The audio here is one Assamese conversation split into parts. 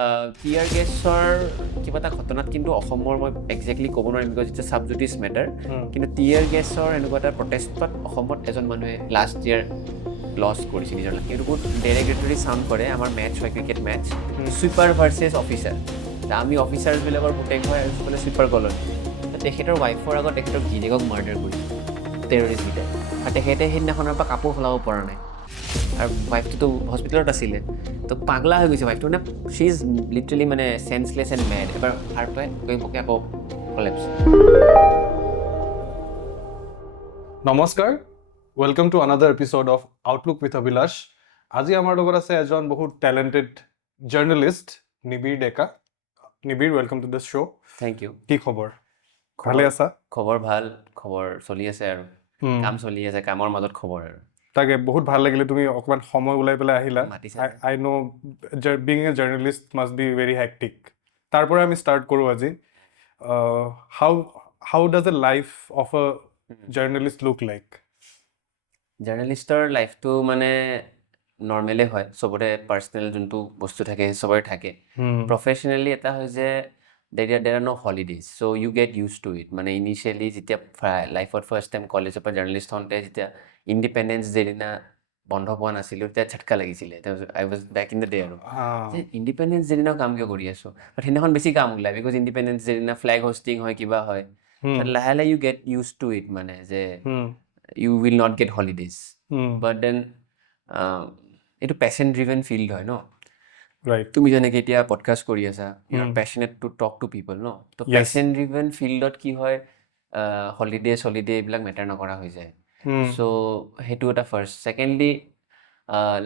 টিয়াৰ গেছৰ কিবা এটা ঘটনাত কিন্তু অসমৰ মই একজেক্টলি ক'ব নোৱাৰিম বিকজ ইটছ এ ছাবজুডিচ মেটাৰ কিন্তু টিয়াৰ গেছৰ এনেকুৱা এটা প্ৰটেষ্টত অসমত এজন মানুহে লাষ্ট ইয়েৰ লছ কৰিছে নিজৰ লাইফ এইটো বহুত ডেৰেগেটৰী চাউণ্ড কৰে আমাৰ মেটচ হয় cricket match sweeper versus officer আমি অফিচাৰ্ছবিলাকৰ পুতেক হয় আৰু সেইফালে ছুইপাৰ কলনি তেখেতৰ ৱাইফৰ আগত তেখেতৰ গিৰিয়েকক মাৰ্ডাৰ কৰিছে টেৰৰিষ্টকেইটাই আৰু তেখেতে সেইদিনাখনৰ পৰা কাপোৰ সলাব পৰা নাই আৰু ৱাইফটোতো হস্পিটেলত আছিলে তো পাগলা হৈ গৈছে ৱাইফটো মানে শ্বি ইজ লিটাৰেলি মানে চেন্সলেছ এণ্ড মেড এবাৰ হাৰ্ট পাই গৈ পকে আকৌ কলেপছ নমস্কাৰ welcome to another episode of Outlook with Abhilash আজি আমাৰ লগত আছে এজন বহুত talented journalist Nibir Deka Nibir welcome to the show' thank you কি খবৰ ভালে আছা খবৰ ভাল খবৰ চলি আছে আৰু কাম চলি আছে কামৰ মাজত খবৰ আৰু তাকে বহুত ভাল লাগিলে তুমি অকণমান সময় ওলাই পেলাই আহিলা I know' being a journalist must be very hectic তাৰ পৰা আমি ষ্টাৰ্ট কৰোঁ আজি how does a life of a journalist look like জাৰ্নেলিষ্টৰ লাইফটো মানে নৰ্মেলে হয় চবতে পাৰ্চনেল যোনটো বস্তু থাকে চবৰে থাকে প্ৰফেচনেলি এটা হয় যে there are no' holidays so' you get use to it মানে ইনিচিয়েলি যেতিয়া লাইফত ফাৰ্ষ্ট টাইম কলেজৰ পৰা জাৰ্নেলিষ্ট হওঁতে যেতিয়া ইণ্ডিপেণ্ডেঞ্চ যিদিনা বন্ধ পোৱা নাছিলোঁ তেতিয়া ঝটকা লাগিছিলে I was back in the day আৰু ইণ্ডিপেণ্ডেঞ্চ যিদিনা কাম কিয় কৰি আছোঁ বাট সেইদিনাখন বেছি কাম ওলায় বিকজ ইণ্ডিপেণ্ডেঞ্চ যিদিনা ফ্লেগ হোষ্টিং হয় কিবা হয় লাহে লাহে U get use to it মানে যে you will not get holidays. But then এইটো পেশ্যন ড্ৰিভেন ফিল্ড হয় ন ৰাইট তুমি যেনেকৈ এতিয়া পডকাষ্ট কৰি আছা you are passionate to talk to people ন তো পেশ্যন ড্ৰিভেন ফিল্ডত কি হয় হলিডে এইবিলাক মেটাৰ নকৰা হৈ যায় চ' সেইটো এটা first secondly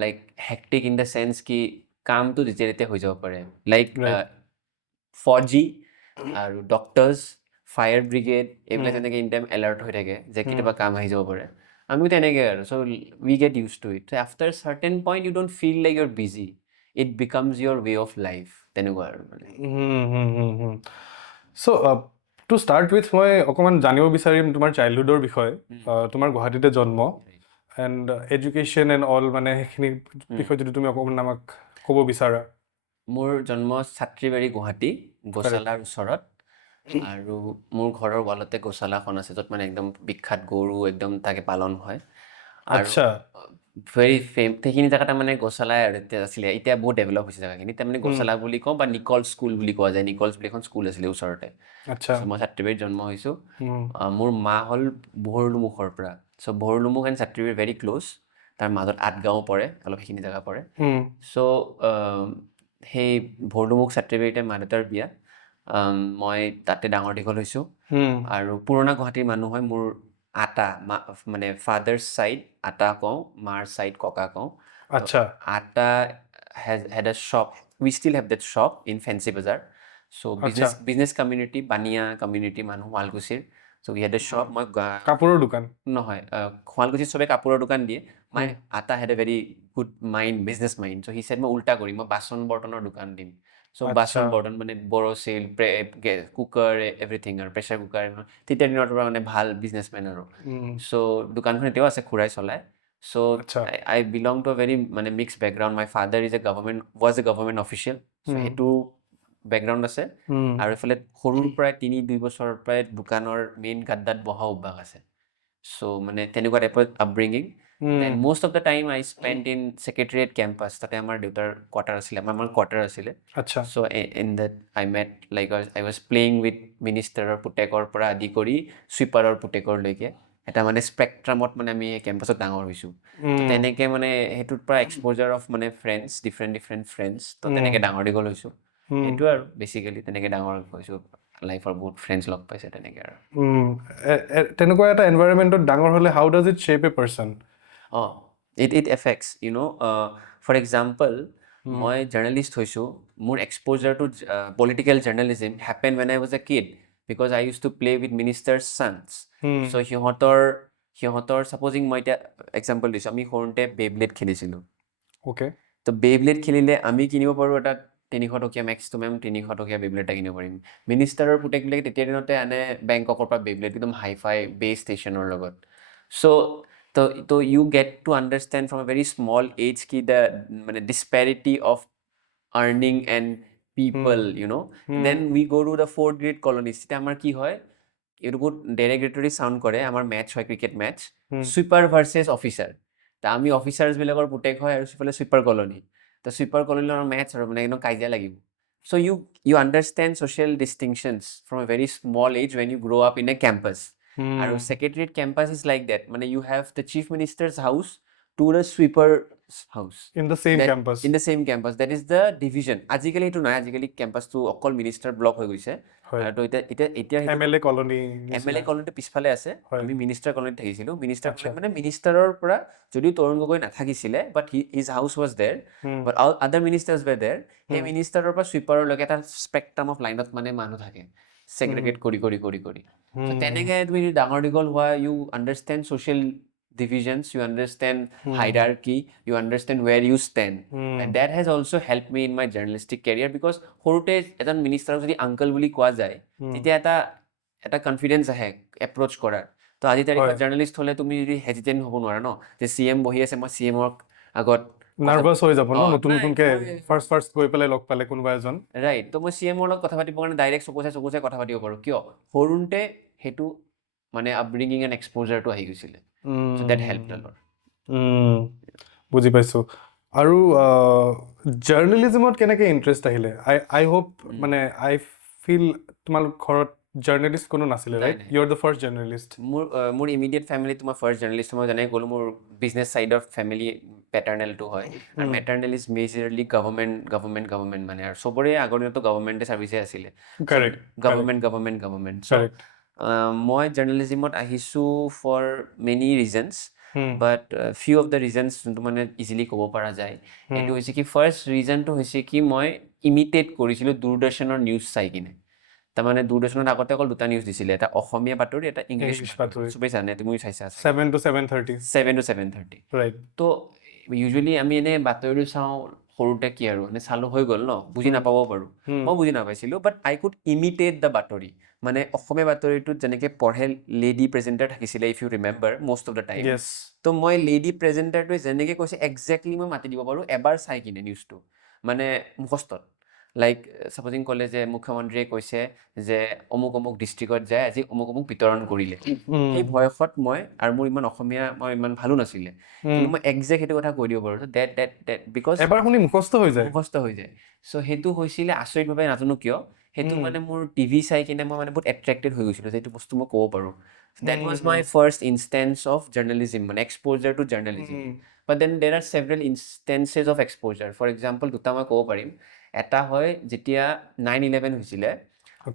like hectic in the sense কি কামটো যেতিয়া তেতিয়া হৈ যাব পাৰে লাইক ফৌজি আৰু ডক্টৰ্ছ ফায়াৰ ব্ৰিগেড এইবিলাক তেনেকৈ ইন টাইম এলাৰ্ট হৈ থাকে যে কেতিয়াবা কাম আহি যাব পাৰে আমিও তেনেকৈ আৰু so' we get use to it after certain point you don't feel like your busy it becomes your way of life তেনেকুৱা আৰু মানে চ' টু ষ্টাৰ্ট উইথ মই অকণমান জানিব বিচাৰিম তোমাৰ চাইল্ডহুডৰ বিষয়ে তোমাৰ গুৱাহাটীতে জন্ম এণ্ড এডুকেশ্যন এণ্ড অল মানে সেইখিনি বিষয়ে যদি তুমি অকণমান আমাক ক'ব বিচাৰা মোৰ জন্ম ছাত্ৰীবাৰী গুৱাহাটী গোশালাৰ ওচৰত আৰু মোৰ ঘৰৰ ৱালতে গোশালাখন আছে য'ত মানে একদম বিখ্যাত গৰু একদম তাকে পালন হয় আৰু ভেৰি সেইখিনি জেগাত মানে গোশালাই আৰু এতিয়া আছিলে এতিয়া বহুত ডেভেলপ হৈছে জেগাখিনি এতিয়া মানে গোশালা বুলি কওঁ বা নিকলছ স্কুল বুলি কোৱা যায় নিকলছ বুলি এখন স্কুল আছিলে ওচৰতে মই ছাত্ৰীবাৰীত জন্ম হৈছোঁ মোৰ মা হ'ল ভৰলুমুখৰ পৰা so' Bharalumukh and Chatribari very close তাৰ মাজত আঠগাঁও পৰে অলপ সেইখিনি জেগা পৰে চ' সেই ভৰলুমুখ ছাত্ৰীবাৰীতে মা দেউতাৰ বিয়া মই তাতে ডাঙৰ দীঘল হৈছোঁ আৰু পুৰণা গুৱাহাটীৰ মানুহ হয় মোৰ আটা মানে ফাদাৰ্ছ ছাইড আটা কওঁ মাৰ ছাইড ককা কওঁ আটা had a shop we still have that shop in Fancy Bazar so' business community Bania community মানুহ শুৱালকুছিৰ চ' উই হেড এ শ্বপ মই কাপোৰৰ দোকান নহয় শুৱালকুছিত চবে কাপোৰৰ দোকান দিয়ে মাই আটা had a very good mind business mind so' she said মই উল্টা কৰিম মই বাচন বৰ্তনৰ দোকান দিম চ' বাচন বৰ্তন মানে বৰচিল কুকাৰ এভৰিথিং আৰু প্ৰেছাৰ কুকাৰ তেতিয়াৰ দিনৰ পৰা মানে ভাল বিজনেছমেন আৰু চ' দোকানখন এতিয়াও আছে খুৰাই চলাই so' I belong to a very মানে mix background my father is a was a government official so' সেইটো বেকগ্ৰাউণ্ড আছে আৰু এইফালে সৰুৰ পৰাই 3-2 বছৰৰ পৰাই দোকানৰ মেইন গাদ্দাত বহা অভ্যাস আছে চ' মানে তেনেকুৱা টাইপৰ আপব্ৰিঙিং then most of the time I spent in Secretariat campus তাতে আমাৰ দেউতাৰ কোৱাৰ্টাৰ আছিলে আমাৰ কোৱাৰ্টাৰ আছিলে চ' in that I met like I was playing with মিনিষ্টাৰৰ পুতেকৰ পৰা আদি কৰি ছুইপাৰৰ পুতেকৰলৈকে এটা মানে স্পেক্ট্ৰামত মানে আমি কেম্পাছত ডাঙৰ হৈছোঁ তো তেনেকৈ মানে সেইটোৰ পৰা এক্সপ'জাৰ অফ মানে ফ্ৰেণ্ডছ ডিফাৰেণ্ট ফ্ৰেণ্ডছ তো তেনেকৈ ডাঙৰ দীঘল হৈছোঁ সেইটো আৰু বেচিকেলি তেনেকৈ ডাঙৰ হৈছোঁ লাইফৰ বহুত ফ্ৰেণ্ডছ লগ পাইছে তেনেকৈ আৰু তেনেকুৱা এটা এনভাইৰনমেণ্টত ডাঙৰ হ'লে how does it shape a person it affects for example মই জাৰ্নেলিষ্ট হৈছোঁ মোৰ exposure to political journalism happen when I was a kid because I used to play with ministers' sons so সিহঁতৰ ছাপ'জিং মই এতিয়া এক্সাম্পল দিছোঁ আমি সৰুতে বেইব্লেড খেলিছিলোঁ তো বেইব্লেড খেলিলে আমি কিনিব পাৰোঁ এটা 300 টকীয়া মেক্স টু মেম 300 টকীয়া বেইব্লেড এটা কিনিব পাৰিম মিনিষ্টাৰৰ পুতেকবিলাকে তেতিয়া দিনতে আনে বেংককৰ পৰা বেইব্লেড একদম হাই ফাই বেছ ষ্টেচনৰ লগত So you get to understand from a very small age ki the disparity of earning and people, you know. Then we go to the 4th grade colonies. তেতিয়া আমাৰ কি হয় এইটো বহুত ডেৰেগেটৰী চাউণ্ড কৰে আমাৰ মেটচ হয় cricket match sweeper versus officer তা আমি অফিচাৰ্ছবিলাকৰ পুতেক হয় আৰু সিফালে ছুইপাৰ কলনি তা ছুইপাৰ কলনিৰ মেটচ আৰু মানে একদম কাজিয়া লাগিব so you understand social distinctions from a very small age when you grow up in a campus আৰু secretariat campus is like that মানে you have the chief minister's house to the sweeper's house in the same that, campus in the same campus that is the division আজিকালি এইটো নাই আজিকালি campusটো অকল minister block হৈ গৈছে আৰু এতিয়া MLA colony MLA কলনীটো পিছফালে আছে আমি মিনিষ্টাৰ কলনীত থাকিছিলো মিনিষ্টাৰ কলনীত মানে মিনিষ্টাৰৰ পৰা যদিও তৰুণ গগৈ নাথাকিছিলে বাট হিজ হাউচ ৱাজ দেৰ বাট আদাৰ মিনিষ্টাৰ্ছ ৱেৰ দেৰ সেই মিনিষ্টাৰৰ পৰা ছুইপাৰলৈকে এটা স্পেক্ট্ৰাম অফ লাইনত মানে মানুহ থাকে ছেগ্ৰিগেট কৰি তেনেকৈ তুমি ডাঙৰ দীঘল হোৱা you understand social divisions, you understand hierarchy, you understand where you stand. And that has also helped me in my journalistic career because সৰুতে এজন মিনিষ্টাৰক যদি আংকল বুলি কোৱা যায় তেতিয়া এটা কনফিডেন্স আহে এপ্ৰ'চ কৰাৰ তো আজি তাৰিখত জাৰ্নেলিষ্ট হ'লে তুমি যদি হেজিটেণ্ট হ'ব নোৱাৰা ন যে CM বহি আছে মই CMৰ আগত নাৰ্ভাছ হৈ যাব ন নতুনকৈ ফাৰ্ষ্ট গৈ পেলাই লগ পালে কোনোবা এজন ৰাইট তো মই CMৰ লগত কথা পাতিবৰ কাৰণে ডাইৰেক্ট চকু চাই কথা পাতিব পাৰোঁ কিয় সৰুতে সেইটো মানে আপব্ৰিঙিং এণ্ড এক্সপ'জাৰটো আহি গৈছিলে so that helped a lot বুজি পাইছোঁ আৰু জাৰ্নেলিজমত কেনেকৈ ইণ্টাৰেষ্ট আহিলে আই হোপ মানে আই ফিল তোমালোক ঘৰত জাৰ্নেলিষ্ট কোনো নাছিলে right you are the first journalist মোৰ ইমিডিয়েট ফেমিলিত মই ফাৰ্ষ্ট জাৰ্নেলিষ্ট মই যেনেকৈ ক'লোঁ মোৰ বিজনেছ ছাইডৰ ফেমিলি পেটাৰ্নেলটো হয় আৰু মেটাৰ্নেল ইজ মেজৰলি গভৰ্ণমেণ্ট মানে আৰু চবৰে আগৰ দিনতো গভৰ্ণমেণ্টে ছাৰ্ভিচে আছিলে গভৰ্ণমেণ্ট চ' মই জাৰ্নেলিজিমত আহিছোঁ for many reasons but few of the reasons যোনটো মানে ইজিলি ক'ব পৰা যায় এইটো হৈছে কি ফাৰ্ষ্ট ৰিজনটো হৈছে কি মই ইমিটেট কৰিছিলোঁ দূৰদৰ্শনৰ নিউজ চাই কিনে তাৰমানে দূৰদৰ্শনত আগতে অকল দুটা নিউজ দিছিলে এটা অসমীয়া বাতৰি এটা ইংলিছ বাতৰি চবেই জানে তুমি চাইছা 7 to 7:30 ৰাইট তো ইউজুৱেলি আমি এনেই বাতৰিটো চাওঁ সৰুতে কি আৰু মানে চালু হৈ গ'ল ন বুজি নাপাব পাৰোঁ মই বুজি নাপাইছিলোঁ but I could imitate the বাতৰি মানে অসমীয়া বাতৰিটোত যেনেকৈ পঢ়ে লেডি প্ৰেজেণ্টাৰ থাকিছিলে if you remember most of the time তো মই লেডি প্ৰেজেণ্টাৰটোৱে যেনেকৈ কৈছে একজেক্টলি মই মাতি দিব পাৰোঁ এবাৰ চাই কিনে নিউজটো মানে মুখস্থত লাইক ছাপ'জিং ক'লে যে মুখ্যমন্ত্ৰীয়ে কৈছে যে অমুক ডিষ্ট্ৰিক্টত যায় আজি অমুক বিতৰণ কৰিলে সেই বয়সত মই আৰু মোৰ ইমান অসমীয়া মই ইমান ভালো নাছিলে কিন্তু মই একজেক্ট সেইটো কথা কৈ দিব পাৰোঁ ডেট বিকজ এবাৰ শুনি মুখস্থ হৈ যায় চ' সেইটো হৈছিলে আচৰিতভাৱে নাজানো কিয় সেইটো মানে মোৰ টিভি চাই কিনে মই মানে বহুত এট্ৰেক্টেড হৈ গৈছিলোঁ যে এইটো বস্তু মই ক'ব পাৰোঁ that was my first instance of journalism মানে exposure to journalism but then there are several instances of exposure for example দুটা মই ক'ব পাৰিম এটা হয় যেতিয়া 9/11 হৈছিলে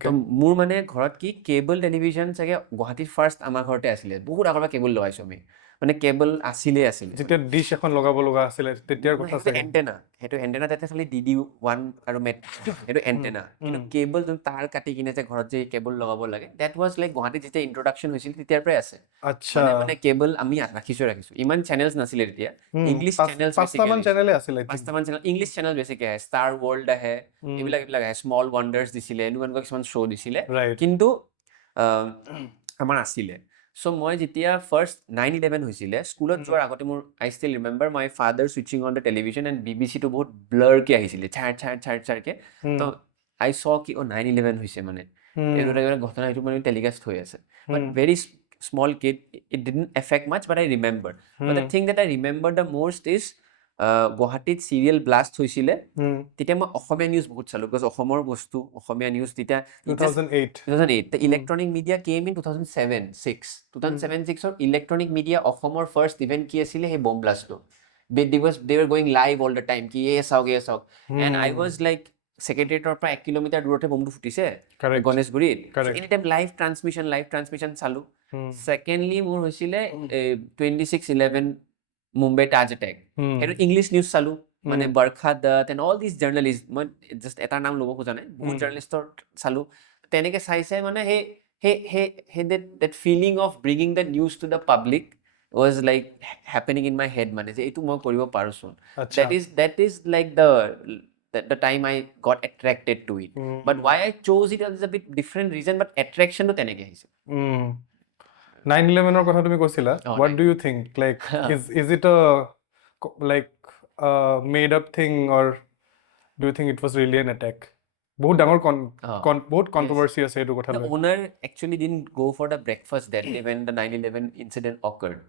তো মোৰ মানে ঘৰত কি কেবল টেলিভিশ্যন চাগে গুৱাহাটীত ফাৰ্ষ্ট আমাৰ ঘৰতে আছিলে বহুত আগৰ পৰা কেবল লগাইছোঁ আমি মানে কেবল আছিলে যেতিয়া ডিছ এখন লগাব লগা আছিলে তেতিয়াৰ কথা সেইটো এণ্টেনা তাতে খালি DD1 আৰু সেইটো এণ্টেনা কিন্তু কেবল যোন তাঁৰ কাটি কিনে যে ঘৰত যে কেবল লগাব লাগে দেট ৱাজ লাইক গুৱাহাটীত যেতিয়া ইন্ট্ৰডাকশ্যন হৈছিল তেতিয়াৰ পৰাই আছে আচ্ছা মানে কেবল আমি ৰাখিছোঁ ইমান চেনেলছ নাছিলে তেতিয়া ইংলিছ চেনেল পাঁচটামান চেনেলে আছিলে ইংলিছ চেনেল বেছিকৈ আহে ষ্টাৰ ৱৰ্ল্ড আহে এইবিলাক আহে স্মল ৱাণ্ডাৰ্ছ দিছিলে এনেকুৱা কিছুমান শ্ব' দিছিলে কিন্তু আমাৰ আছিলে চ' মই যেতিয়া ফাৰ্ষ্ট 9/11 হৈছিলে স্কুলত যোৱাৰ আগতে মোৰ I still remember my father switching on the television and BBC টো বহুত ব্লাৰকৈ আহিছিলে ছাৰকৈ তো আই চ কি 9/11 হৈছে মানে এইটো এটা ঘটনা এইটো মানে টেলিকাষ্ট হৈ আছে but very small kid it didn't affect much but I remember but the thing that I remember the most is গুৱাহাটীত চিৰিয়েল ব্লাষ্ট হৈছিলে তেতিয়া মই অসমীয়া নিউজ বহুত চালোঁ বিকজ অসমৰ বস্তু অসমীয়া নিউজ তেতিয়া 2008 electronic media came in 2007-6 electronic media অসমৰ ফাৰ্ষ্ট ইভেণ্ট কি আছিলে সেই বম ব্লাষ্টটো they were going live all the time কি চাওক এণ্ড আই ৱাজ লাইক ছেক্ৰেটেৰিয়েটৰ পৰা 1 কিলোমিটাৰ দূৰতে বমটো ফুটিছে গণেশগুৰিত এনি টাইম লাইভ ট্ৰান্সমিশ্যন চালোঁ ছেকেণ্ডলি মোৰ হৈছিলে 26/11 মুম্বাই তাজ এটেক সেইটো ইংলিছ নিউজ চালোঁ মানে Barkha Dutt and all these journalist মই জাষ্ট এটা নাম ল'ব খোজা নাই বহুত জাৰ্নেলিষ্টৰ চালোঁ তেনেকৈ চাই মানে সেই that feeling of bringing the news to the public was like happening in my head মানে যে এইটো মই কৰিব পাৰোঁচোন that is like the time I got attracted to it but why I chose it is a bit different reason but attraction to teneke aise 9/11 কথা তুমি কৈছিলা what do you think like is it a like made up thing or do you think it was really an attack বহুত ডাঙৰ Oh, বহুত yes. কন্ট্ৰভাৰ্সি আছে এইটো কথা The লৈ owner actually didn't go for the breakfast that day when the 9/11 incident occurred.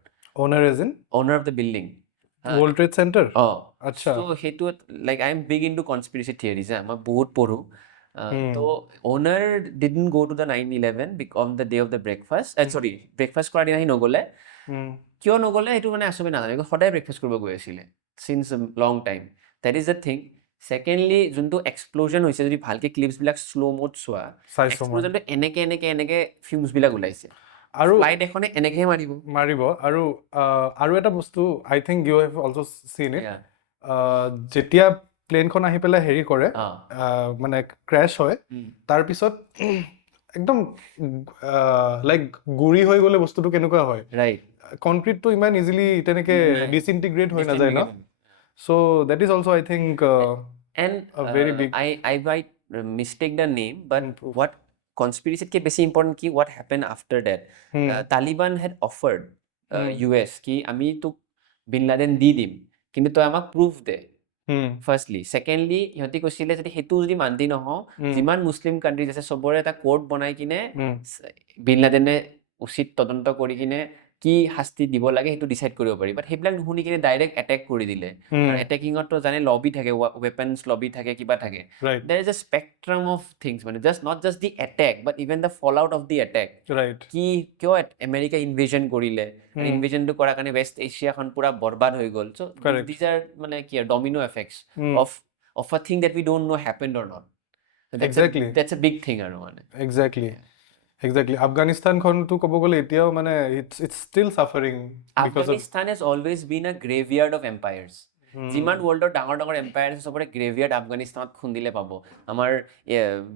Owner as in Owner of the building. World trade centre Oh, আচ্ছা so সেইটোত like I'm big into conspiracy theories. মই বহুত পঢ়ো। তো owner didn't go to the 9/11 on the day of the breakfast. Sorry, breakfast কৰাৰ দিনা সি নগ'লে। কিয় নগ'লে সেইটো মানে আচলতে নাজানো, because সদায় ব্ৰেকফাষ্ট কৰিব গৈ আছিলে since a long time. That is the thing. Secondly, যোনটো এক্সপ্ল'জন হৈছে, যদি ভালকে ক্লিপছবিলাক শ্ল' মোড চোৱা, এক্সপ্ল'জনটো এনেকে ফিউমছবিলাক ওলাইছে। আৰু ফ্লাইট এখনে এনেকেহে মাৰিব আৰু এটা বস্তু আই থিংক ইউ হেভ অলছ' চিন ইট, যেতিয়া প্লেনখন আহি পেলাই হেৰি কৰে মানে ক্ৰেছ হয়, তাৰপিছত একদম লাইক গুৰি হৈ গ'লে বস্তুটো কেনেকুৱা হয়, ৰাইট, কনক্ৰিটটো ইমান ইজিলি তেনেকে ডিসইন্টিগ্ৰেট হৈ নাযায় ন, so' that is also' I think and very big I might mistake the name, but what conspiracy ke besi important ki what happened after that. Taliban had offered US ki ami to bin Laden di dim, কিন্তু তই আমাক proof দে ফাৰ্ষ্টলি। ছেকেণ্ডলি সিহঁতি কৈছিলে যদি সেইটো যদি মান্তি নহওঁ, যিমান মুছলিম কাণ্ট্ৰিজ আছে চবৰে এটা কোৰ্ট বনাই কিনে বিন লাডেনে উচিত তদন্ত কৰি কিনে কি শাস্তি দিব লাগে সেইটো ডিচাইড কৰিব পাৰি। বাট সেইবিলাক নুশুনি কিনে ডাইৰেক্ট এটেক কৰি দিলে। আৰু এটেকিঙতো জানে লবি থাকে, ৱেপনছ লবি থাকে, কিবা থাকে। There is a spectrum of things, মানে not just the attack but even the fall out of the attack. কি কিয় আমেৰিকা ইনভেজন কৰিলে, ইনভেজনটো কৰাৰ কাৰণে ৱেষ্ট এছিয়াখন পুৰা বৰবাদ হৈ গ'ল। চ' দিজ আৰ মানে কি domino effects of a thing that we don't know happened or not. That's a big thing আৰু মানে। Exactly. আফগানিস্তানখনটো ক'ব গ'লে এতিয়াও মানে it's still suffering because of Afghanistan has always been a graveyard of empires. যিমান ৱৰ্ল্ডৰ ডাঙৰ ডাঙৰ এম্পায়াৰ আছে চবৰে গ্ৰেভিয়াৰ্ড আফগানিস্তানত খুন্দিলে পাব। আমাৰ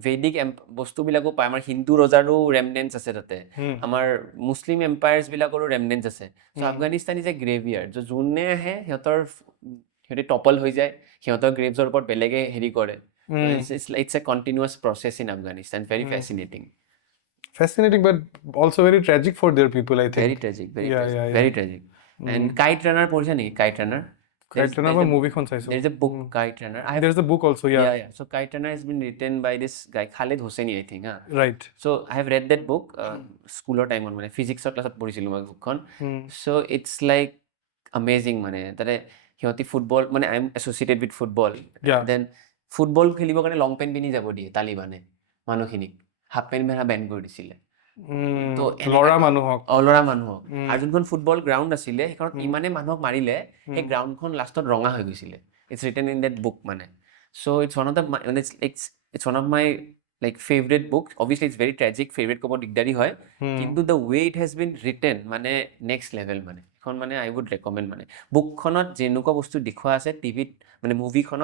ভেদিক বস্তুবিলাকো পায়, আমাৰ হিন্দু ৰজাৰো ৰেমনেন্স আছে তাতে, আমাৰ মুছলিম এম্পায়াৰ্ছবিলাকৰো ৰেমনেন্স আছে। চ' আফগানিস্তান ইজ এ গ্ৰেভিয়াৰ্ড। যোনে আহে সিহঁতে টপল হৈ যায়, সিহঁতৰ গ্ৰেভছৰ ওপৰত বেলেগে হেৰি কৰে। It's a continuous process in Afghanistan. Very fascinating. Fascinating, but also very tragic for their people, I think. Very tragic, very tragic. And Kite Runner পঢ়িছা নেকি? Kite Runner? Kite Runner মই মুভিখন চাইছো। There's a book, Kite Runner. There's a book also, yeah. Yeah. So Kite Runner has been written by this guy, Khalid Hosseini, I think. Right. So I have read that book, schooler time on, মানে physics ক্লাছত পঢ়িছিলো মই বুকখন। So it's like amazing, মানে তাতে সিহঁতি ফুটবল, মানে I am associated with football. Then football খেলিবৰ কাৰণে লং পেণ্ট পিন্ধি যাব দিয়ে তালিবানে মানুহখিনিক, হাফ পেণ্ট পিন্ধা বেন কৰি দিছিলে। ল'ৰা মানুহক আৰু যোনখন ফুটবল গ্ৰাউণ্ড আছিলে সেইখনত ইমানে মানুহক মাৰিলে সেই গ্ৰাউণ্ডখন লাষ্টত ৰঙা হৈ গৈছিলে। It's written in that book মানে। So' it's one of my like favourite book. Obviously it's very tragic, favourite ক'ব দিগদাৰী হয়, কিন্তু the way it has been written মানে নেক্সট লেভেল মানে। সেইখন মানে আই উড ৰেকমেণ্ড মানে। বুকখনত যেনেকুৱা বস্তু দেখুওৱা আছে টিভিত, মানে মুভিখন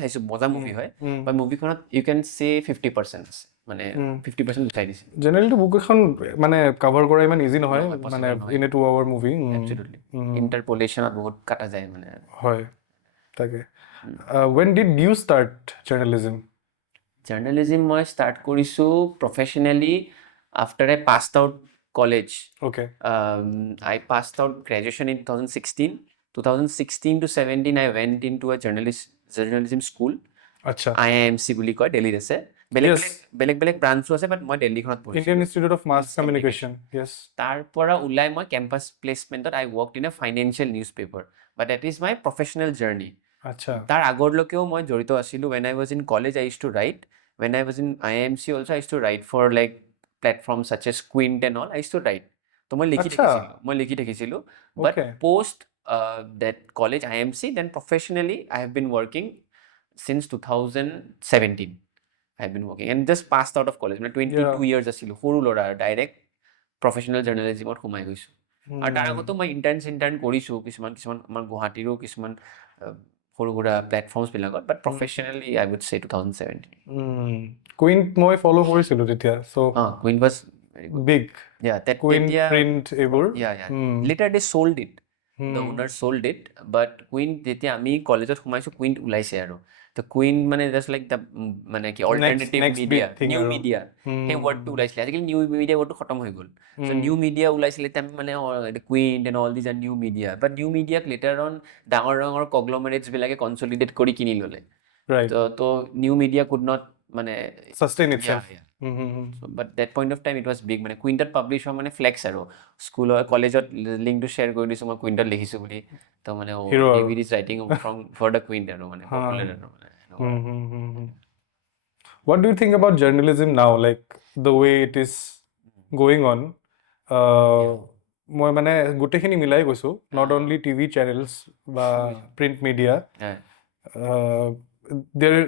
চাইছোঁ, মজা মুভি হয়, বা মুভিখনত ইউ কেন চে 50% মানে 50% উঠাই দিছে। জেনেৰেলি বুক এখন মানে কভাৰ কৰা ইমান ইজি নহয় মানে ইন এ 2 hour মুভি। এবছলিউটলি ইণ্টাৰপোলেশ্যনত বহুত কাটা যায় মানে। হয় তাকে। when did you start journalism? Journalism মই ষ্টাৰ্ট কৰিছোঁ professionally after I passed out college. Okay. I passed out graduation in 2016. 2016 to 17 I went into a journalism school. আচ্ছা। IIMC বুলি কয়, দিল্লীত আছে। বেলেগ ব্ৰাঞ্চো আছে, বাট মই দিল্লীখনত পঢ়িছোঁ। Indian institute of mass communication. Yes. তাৰ পৰা ওলাই মই কেম্পাছ প্লেচমেণ্টত I worked in a financial newspaper, but that is my professional journey. আচ্ছা। তাৰ আগৰলৈকেও মই জড়িত আছিলোঁ। when I was in college I used to write. when I was in IIMC also I used to write for like platforms such as Quint and all. I used to write. তো মই লিখি থাকিছিলোঁ। But post that college IIMC, then professionally I have been working since 2017. I have been working and just passed out of college. মানে 22 years আছিলোঁ, সৰু ল'ৰা, ডাইৰেক্ট প্ৰফেশ্যনেল জাৰ্নেলিজিমত সোমাই গৈছোঁ। আৰু তাৰ আগতো মই ইণ্টাৰ্ণ কৰিছোঁ কিছুমান আমাৰ গুৱাহাটীৰো কিছুমান সৰু সুৰা প্লেটফৰ্মছবিলাকত, বাট প্ৰফেশ্যনেলি আই উড চে 2017. কুইণ্ট মই ফ'ল' কৰিছিলোঁ তেতিয়া। So' Quint was big. Yeah, that Quint print এইবোৰ। Later they sold it. The owner sold it, but Quint যেতিয়া আমি কলেজত সোমাইছোঁ Quint ওলাইছে আৰু। তো Quint মানে জাষ্ট লাইক দ্য মানে কি অল্টাৰনেটিভ মিডিয়া, নিউ মিডিয়া, সেই ৱৰ্ডটো ওলাইছিলে। আজিকালি নিউ মিডিয়া ৱৰ্ডটো খতম হৈ গ'ল। চ' নিউ মিডিয়া ওলাইছিলে তেতিয়া আমি মানে Quint and all these are new media, but new media later on ডাঙৰ কংগ্লমেৰেটছবিলাকে কনচলিডেট কৰি কিনি ল'লে। তো নিউ মিডিয়া could not মানে sustain yeah, itself. yeah. So, but that point of time it was big মানে কুইণ্টত পাব্লিছ হোৱা মানে ফ্লেক্স আৰু স্কুলৰ কলেজত লিংকটো শ্বেয়াৰ কৰি দিছোঁ মই কুইণ্টত লিখিছোঁ বুলি তো মানে Hero. David is writing from for the Quint আৰু মানে পপুলাৰ আৰু মানে What do you think about journalism now, like the way it is going on? মই মানে গোটেইখিনি মিলাই কৈছোঁ, not only TV channels বা print media. Yeah.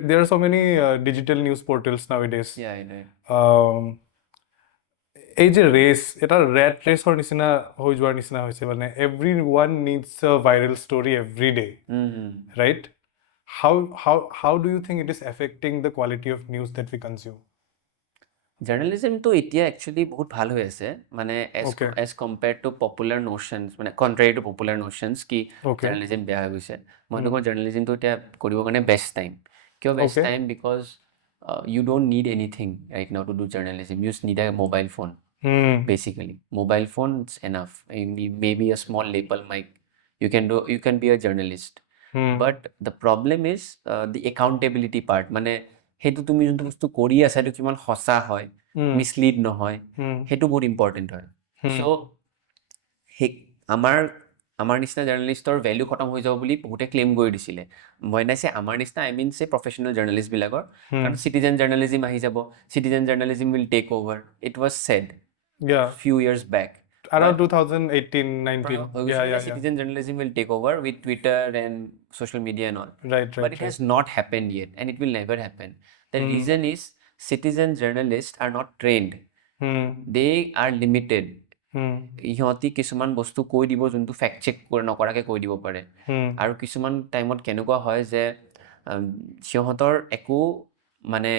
There are so many digital news portals nowadays. Yeah, I know. এই যে ৰেচ এটা ৰেট ৰেচৰ নিচিনা হৈ যোৱাৰ নিচিনা হৈছে মানে everyone needs a viral story every day, right? How do you think it is affecting the quality of news that we consume? জাৰ্নেলিজমটো এতিয়া একচুৱেলি বহুত ভাল হৈ আছে মানে এজ কম্পেয়াৰ টু পপুলাৰ নোশ্যনছ মানে কণ্ট্ৰেৰী টু পপুলাৰ নোশ্যনছ কি জাৰ্নেলিজম বেয়া হৈ গৈছে মই নকওঁ জাৰ্নেলিজমটো এতিয়া কৰিবৰ কাৰণে বেষ্ট টাইম কিয় best time because you don't need anything right now to do journalism you need a mobile phone basically mobile phone is enough maybe a small lapel mic you can be a journalist but the problem is the accountability part মানে সেইটো তুমি যোনটো বস্তু কৰি আছা সেইটো কিমান সঁচা হয় মিছলিড নহয় সেইটো বহুত ইম্পৰ্টেণ্ট হয় চ' সেই আমাৰ নিচিনা জাৰ্নেলিষ্টৰ ভেলু খতম হৈ যাব বুলি বহুতে ক্লেইম কৰি দিছিলে মই নাইছে আমাৰ নিচিনা আই মিন চে প্ৰফেচনেল জাৰ্নেলিষ্টবিলাকৰ কাৰণ চিটিজেন জাৰ্নেলিজিম আহি যাব citizen journalism will take over it was said few years back around 2018-19 citizen journalism will take over with Twitter and social media and all but it has not happened yet and it will never happen the reason is citizen journalists are not trained they are limited ইহঁতি কিছুমান বস্তু কৈ দিব যোনটো ফেক্ট চেক নকৰাকৈ কৈ দিব পাৰে আৰু কিছুমান টাইমত কেনেকুৱা হয় যে সিহঁতৰ একো মানে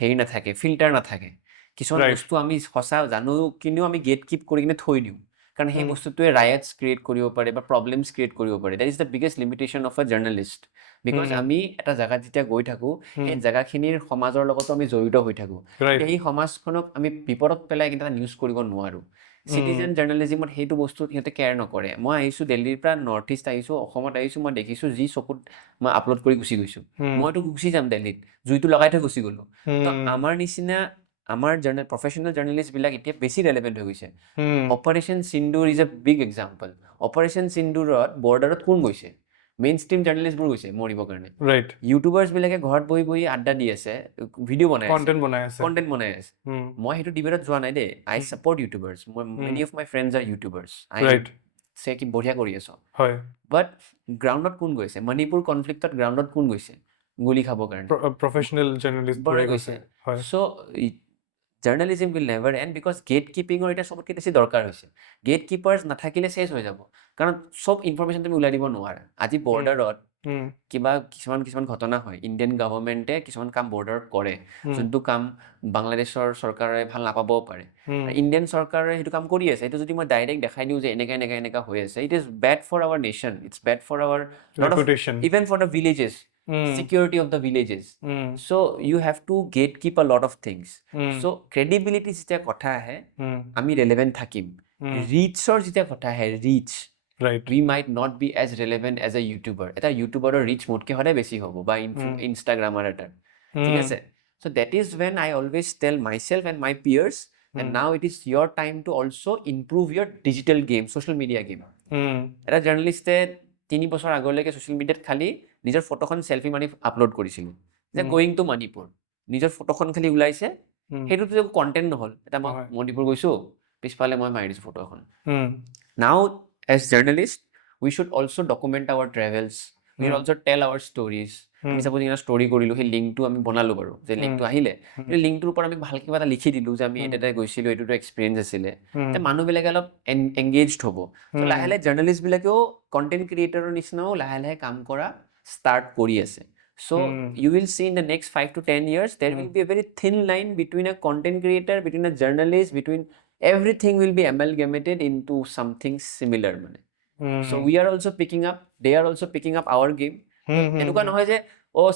হেৰি নাথাকে ফিল্টাৰ নাথাকে কিছুমান বস্তু আমি সঁচা জানো কিন্তু আমি গেট কিপ কৰি কিনে থৈ দিওঁ কাৰণ সেই বস্তুটোৱে ৰায়টছ ক্ৰিয়েট কৰিব পাৰে বা প্ৰব্লেমছ ক্ৰিয়েট কৰিব পাৰে that is the biggest limitation of a journalist because আমি এটা জেগাত যেতিয়া গৈ থাকোঁ সেই জেগাখিনিৰ সমাজৰ লগতো আমি জড়িত হৈ থাকোঁ সেই সমাজখনক আমি বিপদত পেলাই কিন্তু এটা নিউজ কৰিব নোৱাৰোঁ চিটিজেন জাৰ্নেলিজিমত সেইটো বস্তু সিহঁতে কেয়াৰ নকৰে মই আহিছোঁ দিল্লীৰ পৰা নৰ্থ ইষ্ট আহিছোঁ অসমত আহিছোঁ মই দেখিছোঁ যি চকুত মই আপলোড কৰি গুচি গৈছোঁ মইতো গুচি যাম দিল্লীত জুইটো লগাই থৈ গুচি গ'লোঁ তো আমাৰ নিচিনা আমাৰ প্ৰফেচনেল জাৰ্নেলিষ্টবিলাক এতিয়া বেছি ৰেলেভেণ্ট হৈ গৈছে operation Sindoor is a big example operation সিন্দুৰত বৰ্ডাৰত কোন গৈছে মেইন ষ্ট্ৰীম জাৰ্নেলিষ্টবোৰ গৈছে মৰিবৰ কাৰণে ইউটিউবাৰ্ছবিলাকে ঘৰত বহি বহি আড্ডা দি আছে ভিডিঅ' বনাই কণ্টেণ্ট বনাই আছে মই সেইটো ডিবেটত যোৱা নাই দেই I support YouTubers many of my friends are YouTubers I say কি বঢ়িয়া কৰি আছ বাট গ্ৰাউণ্ডত কোন গৈছে মণিপুৰ কনফ্লিক্টত গ্ৰাউণ্ডত কোন গৈছে গুলি খাবৰ কাৰণে প্ৰফেচনেল জাৰ্নেলিষ্ট গৈছে so' journalism will never end because গেট কিপিঙৰ এতিয়া চবতকৈ বেছি দৰকাৰ হৈছে গেট কিপাৰ্ছ নাথাকিলে চেছ হৈ যাব কাৰণ চব ইনফৰমেশ্যন তুমি ওলাই দিব নোৱাৰা আজি বৰ্ডাৰত কিবা কিছুমান ঘটনা হয় ইণ্ডিয়ান গভৰ্ণমেণ্টে কিছুমান কাম বৰ্ডাৰত কৰে যোনটো কাম বাংলাদেশৰ চৰকাৰে ভাল নাপাবও পাৰে ইণ্ডিয়ান চৰকাৰে সেইটো কাম কৰি আছে সেইটো যদি মই ডাইৰেক্ট দেখাই দিওঁ যে এনেকা হৈ আছে it is bad for our nation it's bad for our even for the villages security of the villages so you have to gatekeep a lot of things so credibility যেতিয়া কথা আহে আমি relevant থাকিম reachৰ যেতিয়া কথা আহে reach we might not be as relevant as a YouTuber এটা YouTuberৰ reach মোতকৈ সদায় বেছি হ'ব বা Instagramৰ এটা ঠিক আছে so that is when I always tell myself and my peers and now it is your time to also improve your digital game social media game এটা জাৰ্নেলিষ্টে 3 বছৰ আগলৈকে ছ'চিয়েল মিডিয়াত খালি নিজৰ ফটোখন চেলফি মাৰি আপলোড কৰিছিলোঁ যে গোয়িং টু মণিপুৰ নিজৰ ফটোখন খালি ওলাইছে সেইটোতো একো কণ্টেণ্ট নহ'ল এটা মই মণিপুৰ গৈছোঁ পিছফালে মই মাৰি দিছোঁ ফটো এখন now as journalist we should also' document our travels we should also' tell our stories আমি চাপ'জ এটা ষ্টৰি কৰিলোঁ সেই লিংকটো আমি বনালোঁ বাৰু যে লিংকটো আহিলে সেই লিংকটোৰ ওপৰত আমি ভালকৈ কিবা এটা লিখি দিলোঁ যে আমি এটা গৈছিলোঁ এইটোতো এক্সপিৰিয়েঞ্চ আছিলে তেতিয়া মানুহবিলাকে অলপ এংগেজড হ'ব লাহে লাহে জাৰ্নেলিষ্টবিলাকেও কণ্টেণ্ট ক্ৰিয়েটৰৰ নিচিনাও লাহে লাহে কাম কৰা ষ্টাৰ্ট কৰি আছে so you will see in the next 5 to 10 years there will be a very thin line between a content creator between a journalist between everything will be amalgamated into something similar so we are also picking up they are also picking up our game এনেকুৱা নহয় যে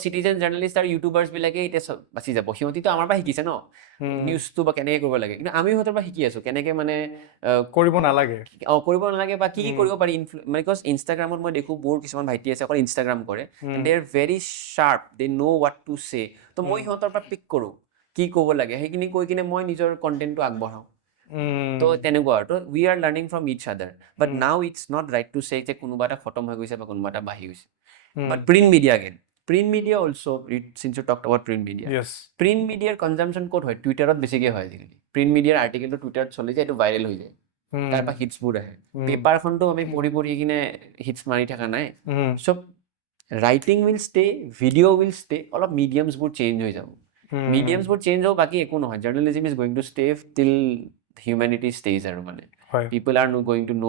চিটিজেন জাৰ্নেলিষ্ট আৰু ইউটিউবাৰ্ছ বিলাকে এতিয়া বাচি যাব, সিহঁতিতো আমাৰ পৰা শিকিছে ন নিউজটো বা কেনেকৈ কৰিব লাগে, কিন্তু আমি সিহঁতৰ পৰা শিকি আছোঁ কেনেকৈ মানে কৰিব নালাগে কৰিব নালাগে বা কি কৰিব পাৰি। বিকজ ইনষ্টাগ্ৰামত মই দেখোঁ বহুত কিছুমান ভাইটি আছে অকল ইনষ্টাগ্ৰাম কৰে, they are very sharp, they know' what to say, তো মই সিহঁতৰ পৰা পিক কৰোঁ কি ক'ব লাগে, সেইখিনি কৈ কিনে মই নিজৰ কণ্টেণ্টটো আগবঢ়াওঁ। তো তেনেকুৱা আৰু, তো উই আৰ লাৰ্ণিং ফ্ৰম ইচ আদাৰ, but now it's not right to চে যে কোনোবা এটা খতম হৈ গৈছে বা কোনোবা এটা বাঢ়ি গৈছে। But print media again, print media also' since you talked about print media, print মিডিয়াৰ কনজামশ্যন ক'ত হয়? টুইটাৰত বেছিকৈ হয় আজিকালি। প্ৰিণ্ট মিডিয়াৰ আৰ্টিকেলটো টুইটাৰত চলি যায়, এইটো ভাইৰেল হৈ যায়, তাৰ পৰা হিটছবোৰ আহে। পেপাৰখনটো আমি পঢ়ি কিনে হিটছ মাৰি থকা নাই। So' writing will stay, video' will stay, অলপ মিডিয়ামছবোৰ চেঞ্জ হৈ যাব। মিডিয়ামছবোৰ চেঞ্জ হ'ব, বাকী একো নহয়। Journalism is going to stay till humanity stays আৰু মানে people are going to know'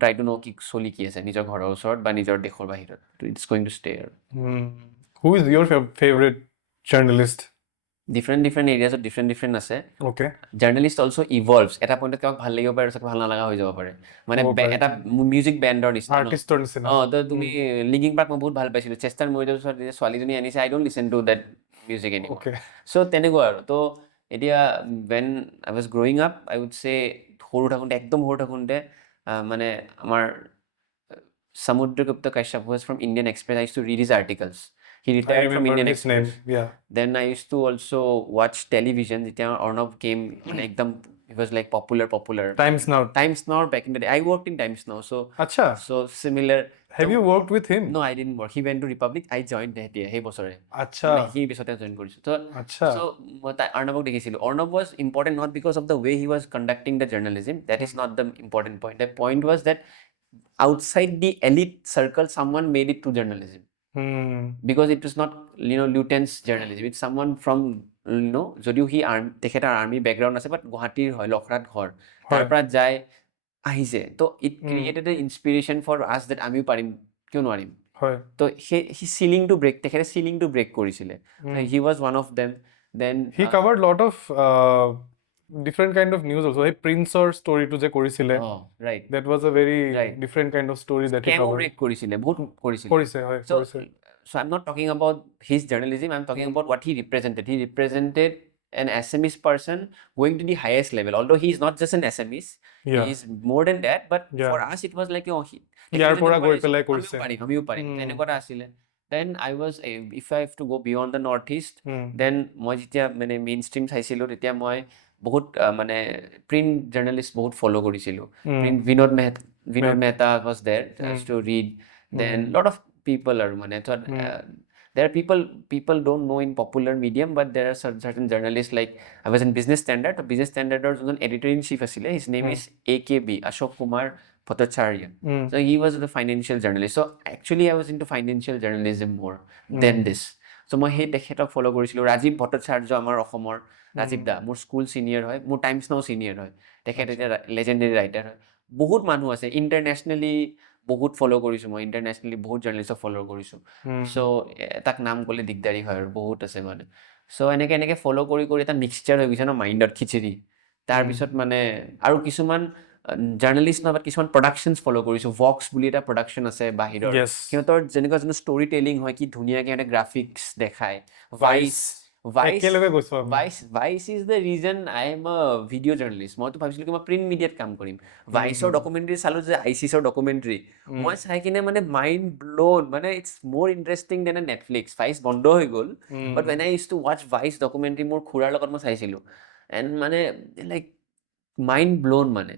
try to know' কি চলি কি আছে নিজৰ ঘৰৰ ওচৰত বা নিজৰ দেশৰ বাহিৰত, ইটছ গোয়িং টু ষ্টে আৰু। Who is your favourite journalist? Different areas different আছে। অ'কে। জাৰ্নেলিষ্ট অলছ' ইভলভছ, এটা পইণ্টত কাৰোবাক ভাল লাগিব পাৰে, ভাল নালাগা হৈ যাব পাৰে, মানে এটা মিউজিক বেণ্ডৰ নিচিনা, আৰ্টিষ্টৰ নিচিনা। তো তুমি লিংকিং পাৰ্ক মই বহুত ভাল পাইছিলোঁ, চেষ্টাৰ মৰিজৰ ওচৰত যেতিয়া ছোৱালীজনী আনিছে, I don't listen to that music anymore. So' তেনেকুৱা আৰু। তো এতিয়া when I was growing up, I would say একদম সৰু থাকোঁতে মানে আমাৰ Samudra Kashyap was from Indian Express. I used to read his articles. He retired from Indian Express. Then I used to also watch television. যেতিয়া Arnav came, একদম he was like popular. Times Now back in the day. I worked in Times Now, so similar. Have you worked with him? No, I didn't work. He went to Republic. I joined সেই বছৰে। সি পিছতে জইন কৰিছোঁ। So মই Arnavক দেখিছিলোঁ। Arnav was important not because of the way he was conducting the journalism. That is not the important point. The point was that outside the elite circle, someone made it to journalism. Because it was not, lieutenant's journalism. It's someone from, যদিও সি তেখেতৰ আৰ্মি বেকগ্ৰাউণ্ড আছে, বাট গুৱাহাটীৰ হয়, লখৰাত ঘৰ, তাৰ পৰা যাই আহিছে। Though it created a inspiration for us that আমিও পাৰিম, কিয় নোৱাৰিম? তো সি তেখেতে চিলিংটো ব্ৰেক কৰিছিলে। He was one of them. Then he covered lot of different kind of news also. Hey, Princeৰ storyটো যে কৰিছিলে, right, that was a very different kind of story that he covered. break কৰিছিলে, বহুত কৰিছিলে। So I'm not talking about his journalism, I'm talking about what he represented. He represented an SMEs person going to the highest level. Although he is not just an SMEs, he is more than that, but for us it was like, ইয়াৰ পৰা গৈ পেলাই কৰিছে, আমিও পাৰিম, তেনেকুৱা আছিলে। Then I was, if I have to go beyond the northeast, then মই যেতিয়া মানে মেইন ষ্ট্ৰীম চাইছিলোঁ, তেতিয়া মই বহুত মানে প্ৰিণ্ট জাৰ্নেলিষ্ট বহুত ফ'ল' কৰিছিলোঁ। Binod Mehta was there, just to read. Then lot of people are মানে there are people don't know in popular medium, but there are certain journalists, like I was in Business Standard. Business Standard যোনজন editor in chief আছিলে, his name is AKB, Ashok Kumar Bhattacharya. So he was the financial journalist. So actually I was into financial journalism more than this. So মই সেই তেখেতক ফ'ল' কৰিছিলোঁ। ৰাজীৱ ভট্টাচাৰ্য আমাৰ অসমৰ, ৰাজীৱ দা মোৰ স্কুল ছিনিয়ৰ হয়, মোৰ টাইমছ নাও ছিনিয়ৰ হয়, তেখেত এতিয়া লেজেণ্ডেৰী ৰাইটাৰ হয়। বহুত মানুহ আছে ইণ্টাৰনেশ্যনেলি, বহুত ফ'ল' কৰিছোঁ মই, ইণ্টাৰনেশ্যনেলি বহুত জাৰ্নেলিষ্টক ফ'ল' কৰিছোঁ। চ' তাক নাম ক'লে দিগদাৰী হয় আৰু বহুত আছে মানে। চ' এনেকৈ ফ'ল' কৰি এটা মিক্সচাৰ হৈ গৈছে ন মাইণ্ডত, খিচিৰি। তাৰপিছত মানে আৰু কিছুমান জাৰ্নেলিষ্ট নহয়, বাট কিছুমান প্ৰডাকশ্যনছ ফ'ল' কৰিছোঁ। ভক্স বুলি এটা প্ৰডাকশ্যন আছে বাহিৰৰ, সিহঁতৰ যেনেকুৱা যোনটো ষ্টৰি টেলিং হয়, কি ধুনীয়াকৈ সিহঁতে গ্ৰাফিক্স দেখায়। Vice is the reason I am a video journalist. মইতো ভাবিছিলোঁ কি মই প্ৰিণ্ট মিডিয়াত কাম কৰিম। ভাইচৰ ডকুমেণ্টাৰী চালোঁ যে আইচিছৰ ডকুমেণ্টাৰী, মই চাই কিনে মানে মাইণ্ড ব্ল'ন, মানে ইটছ মোৰ ইণ্টাৰেষ্টিং দেন এ নেটফ্লিক্স। ভাইচ বন্ধ হৈ গ'ল, বাট when I used to watch vice documentary, মোৰ খুৰাৰ লগত মই চাইছিলোঁ, এণ্ড মানে লাইক মাইণ্ড ব্ল'ন মানে।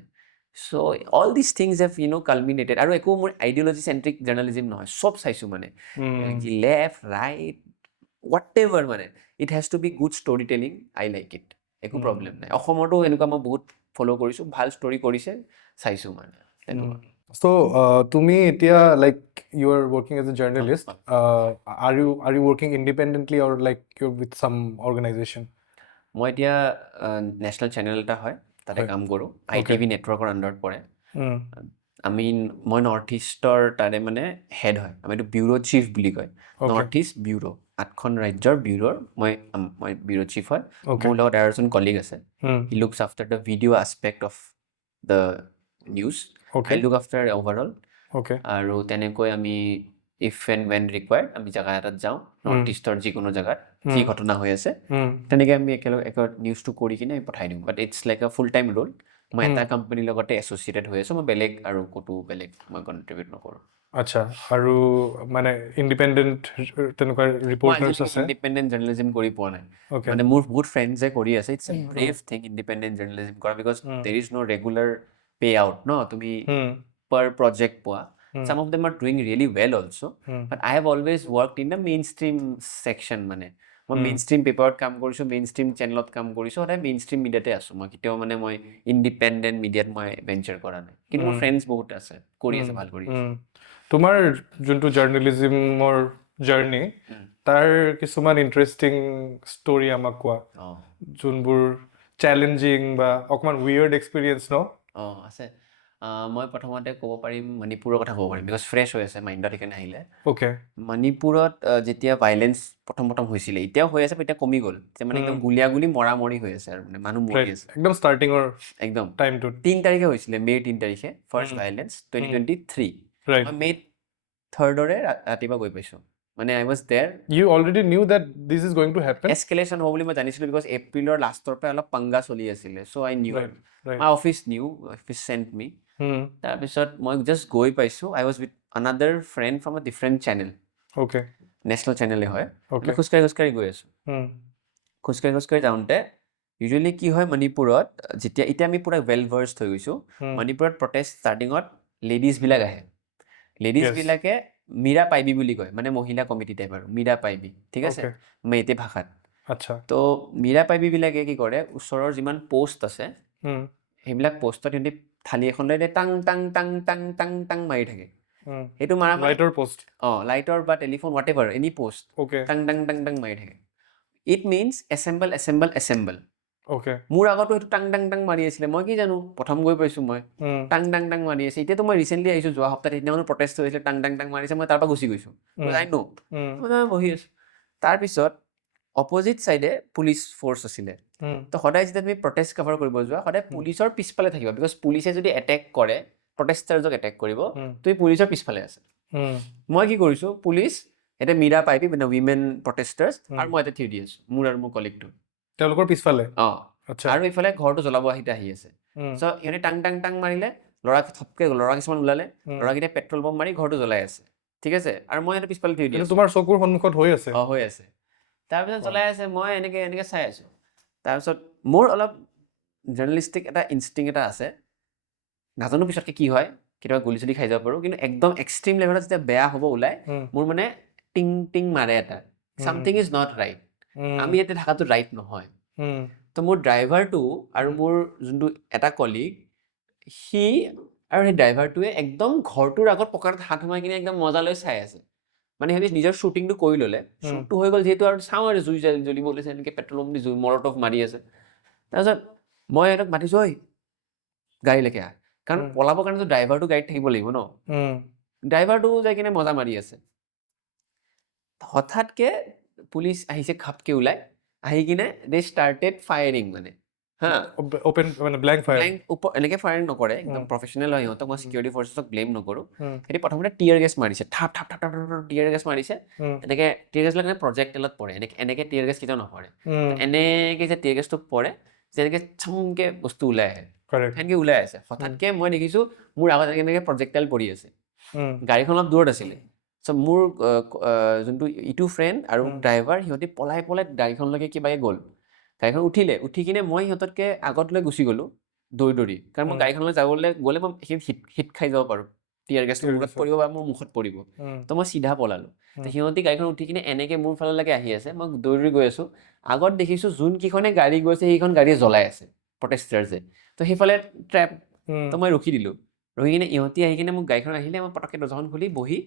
চ' all this things have culminated. আৰু একো মোৰ আইডিঅ'লজি চেণ্ট্ৰিক জাৰ্নেলিজিম নহয়, চব চাইছোঁ মানে, লেফ্ট ৰাইট whatever, মানে it has to be good storytelling. I like it, একো প্ৰব্লেম নাই। অসমতো এনেকুৱা মই বহুত ফ'ল' কৰিছোঁ, ভাল ষ্টৰি কৰিছে, চাইছোঁ মানে তেনেকুৱা। So তুমি এতিয়া like you are working as a journalist, are you working independently or like you're with some organization? মই এতিয়া নেশ্যনেল চেনেল এটা হয়, তাতে কাম কৰোঁ, ITV নেটৱৰ্কৰ আণ্ডাৰত পৰে। মই নৰ্থ ইষ্টৰ তাৰে মানে হেড হয়, আমি এইটো ব্যুৰ' চিফ বুলি কয়, নৰ্থ ইষ্ট ব্যুৰ', 8খন ৰাজ্যৰ ব্যুৰ'ৰ মই ব্যুৰ' চিফ হয়। মোৰ লগত আৰু এজন কলিগ আছে, he looks after the video' aspect of the news, I look after overall. আৰু তেনেকৈ আমি ইফ এণ্ড ৱেন ৰিকুৱাৰ্ড আমি জেগা এটাত যাওঁ নৰ্থ ইষ্টৰ যিকোনো জেগাত কি ঘটনা হৈ আছে তেনেকৈ আমি একেলগে নিউজটো কৰি কিনে আমি পঠাই দিওঁ but it's like a full time role মই এটা কোম্পানীৰ লগতে এছ'চিয়েটেড হৈ আছোঁ মই বেলেগ আৰু ক'তো বেলেগ মই কণ্ট্ৰিবিউট নকৰোঁ আচ্ছা আৰু মানে ইণ্ডিপেণ্ডেণ্ট তেনেকুৱা ৰিপৰ্টাৰ্ছ আছে ইণ্ডিপেণ্ডেণ্ট জাৰ্নেলিজিম কৰি পোৱা নাই Okay. মানে মোৰ বহুত ফ্ৰেণ্ডছে কৰি আছে it's a brave thing independent journalism কৰা because there is no' regular payout ন তুমি per project পোৱা some of them are doing really well also but I have always worked in the mainstream section মানে মই mainstream paperত কাম কৰিছোঁ mainstream channelত কাম কৰিছোঁ সদায় mainstream মিডিয়াতে আছোঁ মই কেতিয়াও মানে মই ইণ্ডিপেণ্ডেণ্ট মিডিয়াত মই ভেঞ্চাৰ কৰা নাই কিন্তু মোৰ ফ্ৰেণ্ডছ বহুত আছে কৰি আছে ভাল কৰি আছে তোমাৰ যোনটো জাৰ্নেলিজিমৰ জাৰ্নি তাৰ কিছুমান ইণ্টাৰেষ্টিং ষ্টৰি আমাক কোৱা যোনবোৰ চেলেঞ্জিং বা অকণমান উইয়াৰ্ড এক্সপিৰিয়েঞ্চ ন আছে মই প্ৰথমতে ক'ব পাৰিম মণিপুৰৰ কথা ক'ব পাৰিম বিকজ ফ্ৰেছ হৈ আছে মাইণ্ডত সেইকাৰণে আহিলে অ'কে মণিপুৰত যেতিয়া ভাইলেঞ্চ প্ৰথম হৈছিলে এতিয়াও হৈ আছে এতিয়া কমি গ'ল যে মানে একদম গুলীয়াগুলি মৰামৰি হৈ আছে আৰু মানে মানুহ মৰি আছে একদম ষ্টাৰ্টিঙৰ একদম টাইমটোত 3 তাৰিখে হৈছিলে মে' 3 তাৰিখে ফাৰ্ষ্ট ভাইলেঞ্চ 2023 ৰাইট মই মে' 3ৰে ৰাতিপুৱা গৈ পাইছোঁ মানে I was there you already knew that this is going to happen escalation হ'ব বুলি মই জানিছিলোঁ বিকজ এপ্ৰিলৰ লাষ্টৰ পৰা অলপ পাংগা চলি আছিলে so' I knew my office new office sent me তাৰপিছত মই জাষ্ট গৈ পাইছোঁ I was with another friend from a different channel okay national চেনেলে হয় খোজকাঢ়ি গৈ আছোঁ খোজকাঢ়ি যাওঁতে ইউজুৱেলি কি হয় মণিপুৰত যেতিয়া এতিয়া আমি পূৰা ৱেল ভাৰ্ছড হৈ গৈছোঁ মণিপুৰত প্ৰটেষ্ট ষ্টাৰ্টিঙত লেডিজবিলাক আহে লেডিজবিলাকে মীৰা পাইবি বুলি কয় মানে মহিলা কমিটি টাইপ আৰু মীৰা পাইবি ঠিক আছে মেইটে ভাষাত আচ্ছা তো মীৰা পাইবিবিলাকে কি কৰে ওচৰৰ যিমান পষ্ট আছে সেইবিলাক পষ্টত সিহঁতি থালি এখন লৈ টাং টাং টাং টাং টাং টাং মাৰি থাকে সেইটো মাৰা লাইটৰ পষ্ট লাইটৰ বা telephone what ever any post টাং টাং টাং টাং মাৰি থাকে it means assemble assemble assemble মোৰ আগতো সেইটো টাং টাং টাং মাৰি আছিলে মই কি জানো প্ৰথম গৈ পাইছোঁ মই টাং টাং টাং মাৰি আছে এতিয়াতো মই ৰিচেণ্টলি আহিছোঁ যোৱা সপ্তাহত সেইদিনাখনো প্ৰটেষ্ট হৈছিলে টাং টাং টাং মাৰিছে মই তাৰ পৰা গুচি গৈছোঁ আই নো মই বহি আছোঁ তাৰপিছত অপজিট ছাইডে পুলিচ ফ'ৰ্চ আছিলে তো সদায় যেতিয়া তুমি প্ৰটেষ্ট কভাৰ কৰিব যোৱা সদায় পুলিচৰ পিছফালে থাকিবা বিকজ পুলিচে যদি এটেক কৰে প্ৰটেষ্টাৰ্ছক এটেক কৰিব তুমি পুলিচৰ পিছফালে আছে মই কি কৰিছোঁ পুলিচ এতিয়া মীৰা পাইবি মানে উইমেন প্ৰটেষ্টাৰ্ছ আৰু মই এতিয়া থিয় দি আছোঁ মোৰ আৰু মোৰ কলিগটো তেওঁলোকৰ পিছফালে আৰু ইফালে ঘৰটো জ্বলাব আহি আছে চ' সিহঁতে টাং টাং টাং মাৰিলে ল'ৰা কিছুমান ওলালে ল'ৰাকেইটাই পেট্ৰল বম্ব মাৰি ঘৰটো জ্বলাই আছে ঠিক আছে আৰু মই সিহঁতে পিছফালে থিয় দি আছোঁ তোমাৰ চকুৰ সন্মুখত হৈ আছে হৈ আছে তাৰপিছত জ্বলাই আছে মই এনেকৈ চাই আছোঁ তাৰপিছত মোৰ অলপ জাৰ্নেলিষ্টিক এটা ইনষ্টিং এটা আছে নাজানো পিছতকৈ কি হয় কেতিয়াবা গুলি চুলি খাই যাব পাৰোঁ কিন্তু একদম এক্সট্ৰিম লেভেলত যেতিয়া বেয়া হ'ব ওলাই মোৰ মানে টিং টিং মাৰে এটা চামথিং ইজ নট ৰাইট আমি ইয়াতে থকাটো ৰাইট নহয় তো মোৰ ড্ৰাইভাৰটো আৰু মোৰ যোনটো এটা কলিগ সি আৰু সেই ড্ৰাইভাৰটোৱে একদম ঘৰটোৰ আগত পকাৰত হাত সোমাই কিনে একদম মজা লৈ চাই আছে মানে সিহঁতি নিজৰ শ্বুটিংটো কৰি ল'লে শ্বুটটো হৈ গ'ল যিহেতু আৰু চাওঁ আৰু জুই জ্বলিব লৈছে এনেকৈ পেট্ৰল পাম্প দি জুই মলটভ মাৰি আছে তাৰপিছত মই সিহঁতক মাতিছোঁ ঐ গাড়ীলৈকে আহ কাৰণ পলাবৰ কাৰণেতো ড্ৰাইভাৰটো গাড়ীত থাকিব লাগিব ন ড্ৰাইভাৰটো যাই কিনে মজা মাৰি আছে হঠাৎকে পুলিচ আহিছে খাপকে ওলাই আহি কিনে দে ষ্টাৰ্টেড ফায়াৰিং মানে এনেকৈ ফায়াৰিং নকৰে একদম প্ৰফেচনেল হয় সিহঁতক মই চিকিউৰিটি ফ'ৰ্চেছক ব্লেম নকৰোঁ সিহঁতি প্ৰথমতে টিয়াৰ গেছ মাৰিছে থাপ থাপ থাপ থাপ টিয়াৰ গেছ মাৰিছে এনেকৈ টিয়াৰ গেছবিলাক মানে প্ৰজেক্টেলত পৰে এনেকৈ টিয়াৰ গেছ কেতিয়াও নপৰে এনেকৈ যে টিয়াৰ গেছটো পৰে যেনেকৈ চামকৈ বস্তু ওলাই আহে সেনেকৈ ওলাই আছে হঠাৎকৈ মই দেখিছোঁ মোৰ আগত এনেকৈ প্ৰজেক্টাইল পৰি আছে গাড়ীখন অলপ দূৰত আছিলে চ' মোৰ যোনটো ইটো ফ্ৰেণ্ড আৰু ড্ৰাইভাৰ সিহঁতি পলাই গাড়ীখনলৈকে কিবাকৈ গ'ল গাড়ীখন উঠি কিনে মই সিহঁততকৈ আগত লৈ গুচি গ'লোঁ দৌৰি কাৰণ মই গাড়ীখনলৈ যাবলৈ গ'লে মই সেইখিনি হিট খাই যাব পাৰোঁ টিয়াৰ গেছটো মূৰত পৰিব বা মোৰ মুখত পৰিব তো মই চিধা পলালোঁ তো সিহঁতি গাড়ীখন উঠি কিনে এনেকৈ মোৰ ফাললৈকে আহি আছে মই দৌৰি গৈ আছোঁ আগত দেখিছোঁ যোনকেইখনে গাড়ী গৈছে সেইখন গাড়ীয়ে জ্বলাই আছে প্ৰটেষ্টাৰ্ছে তো সেইফালে ট্ৰেপ তো মই ৰখি দিলোঁ ৰখি কিনে ইহঁতি আহি কিনে মোক গাড়ীখন আহিলে মই পটককৈ দৰ্জাখন খুলি বহি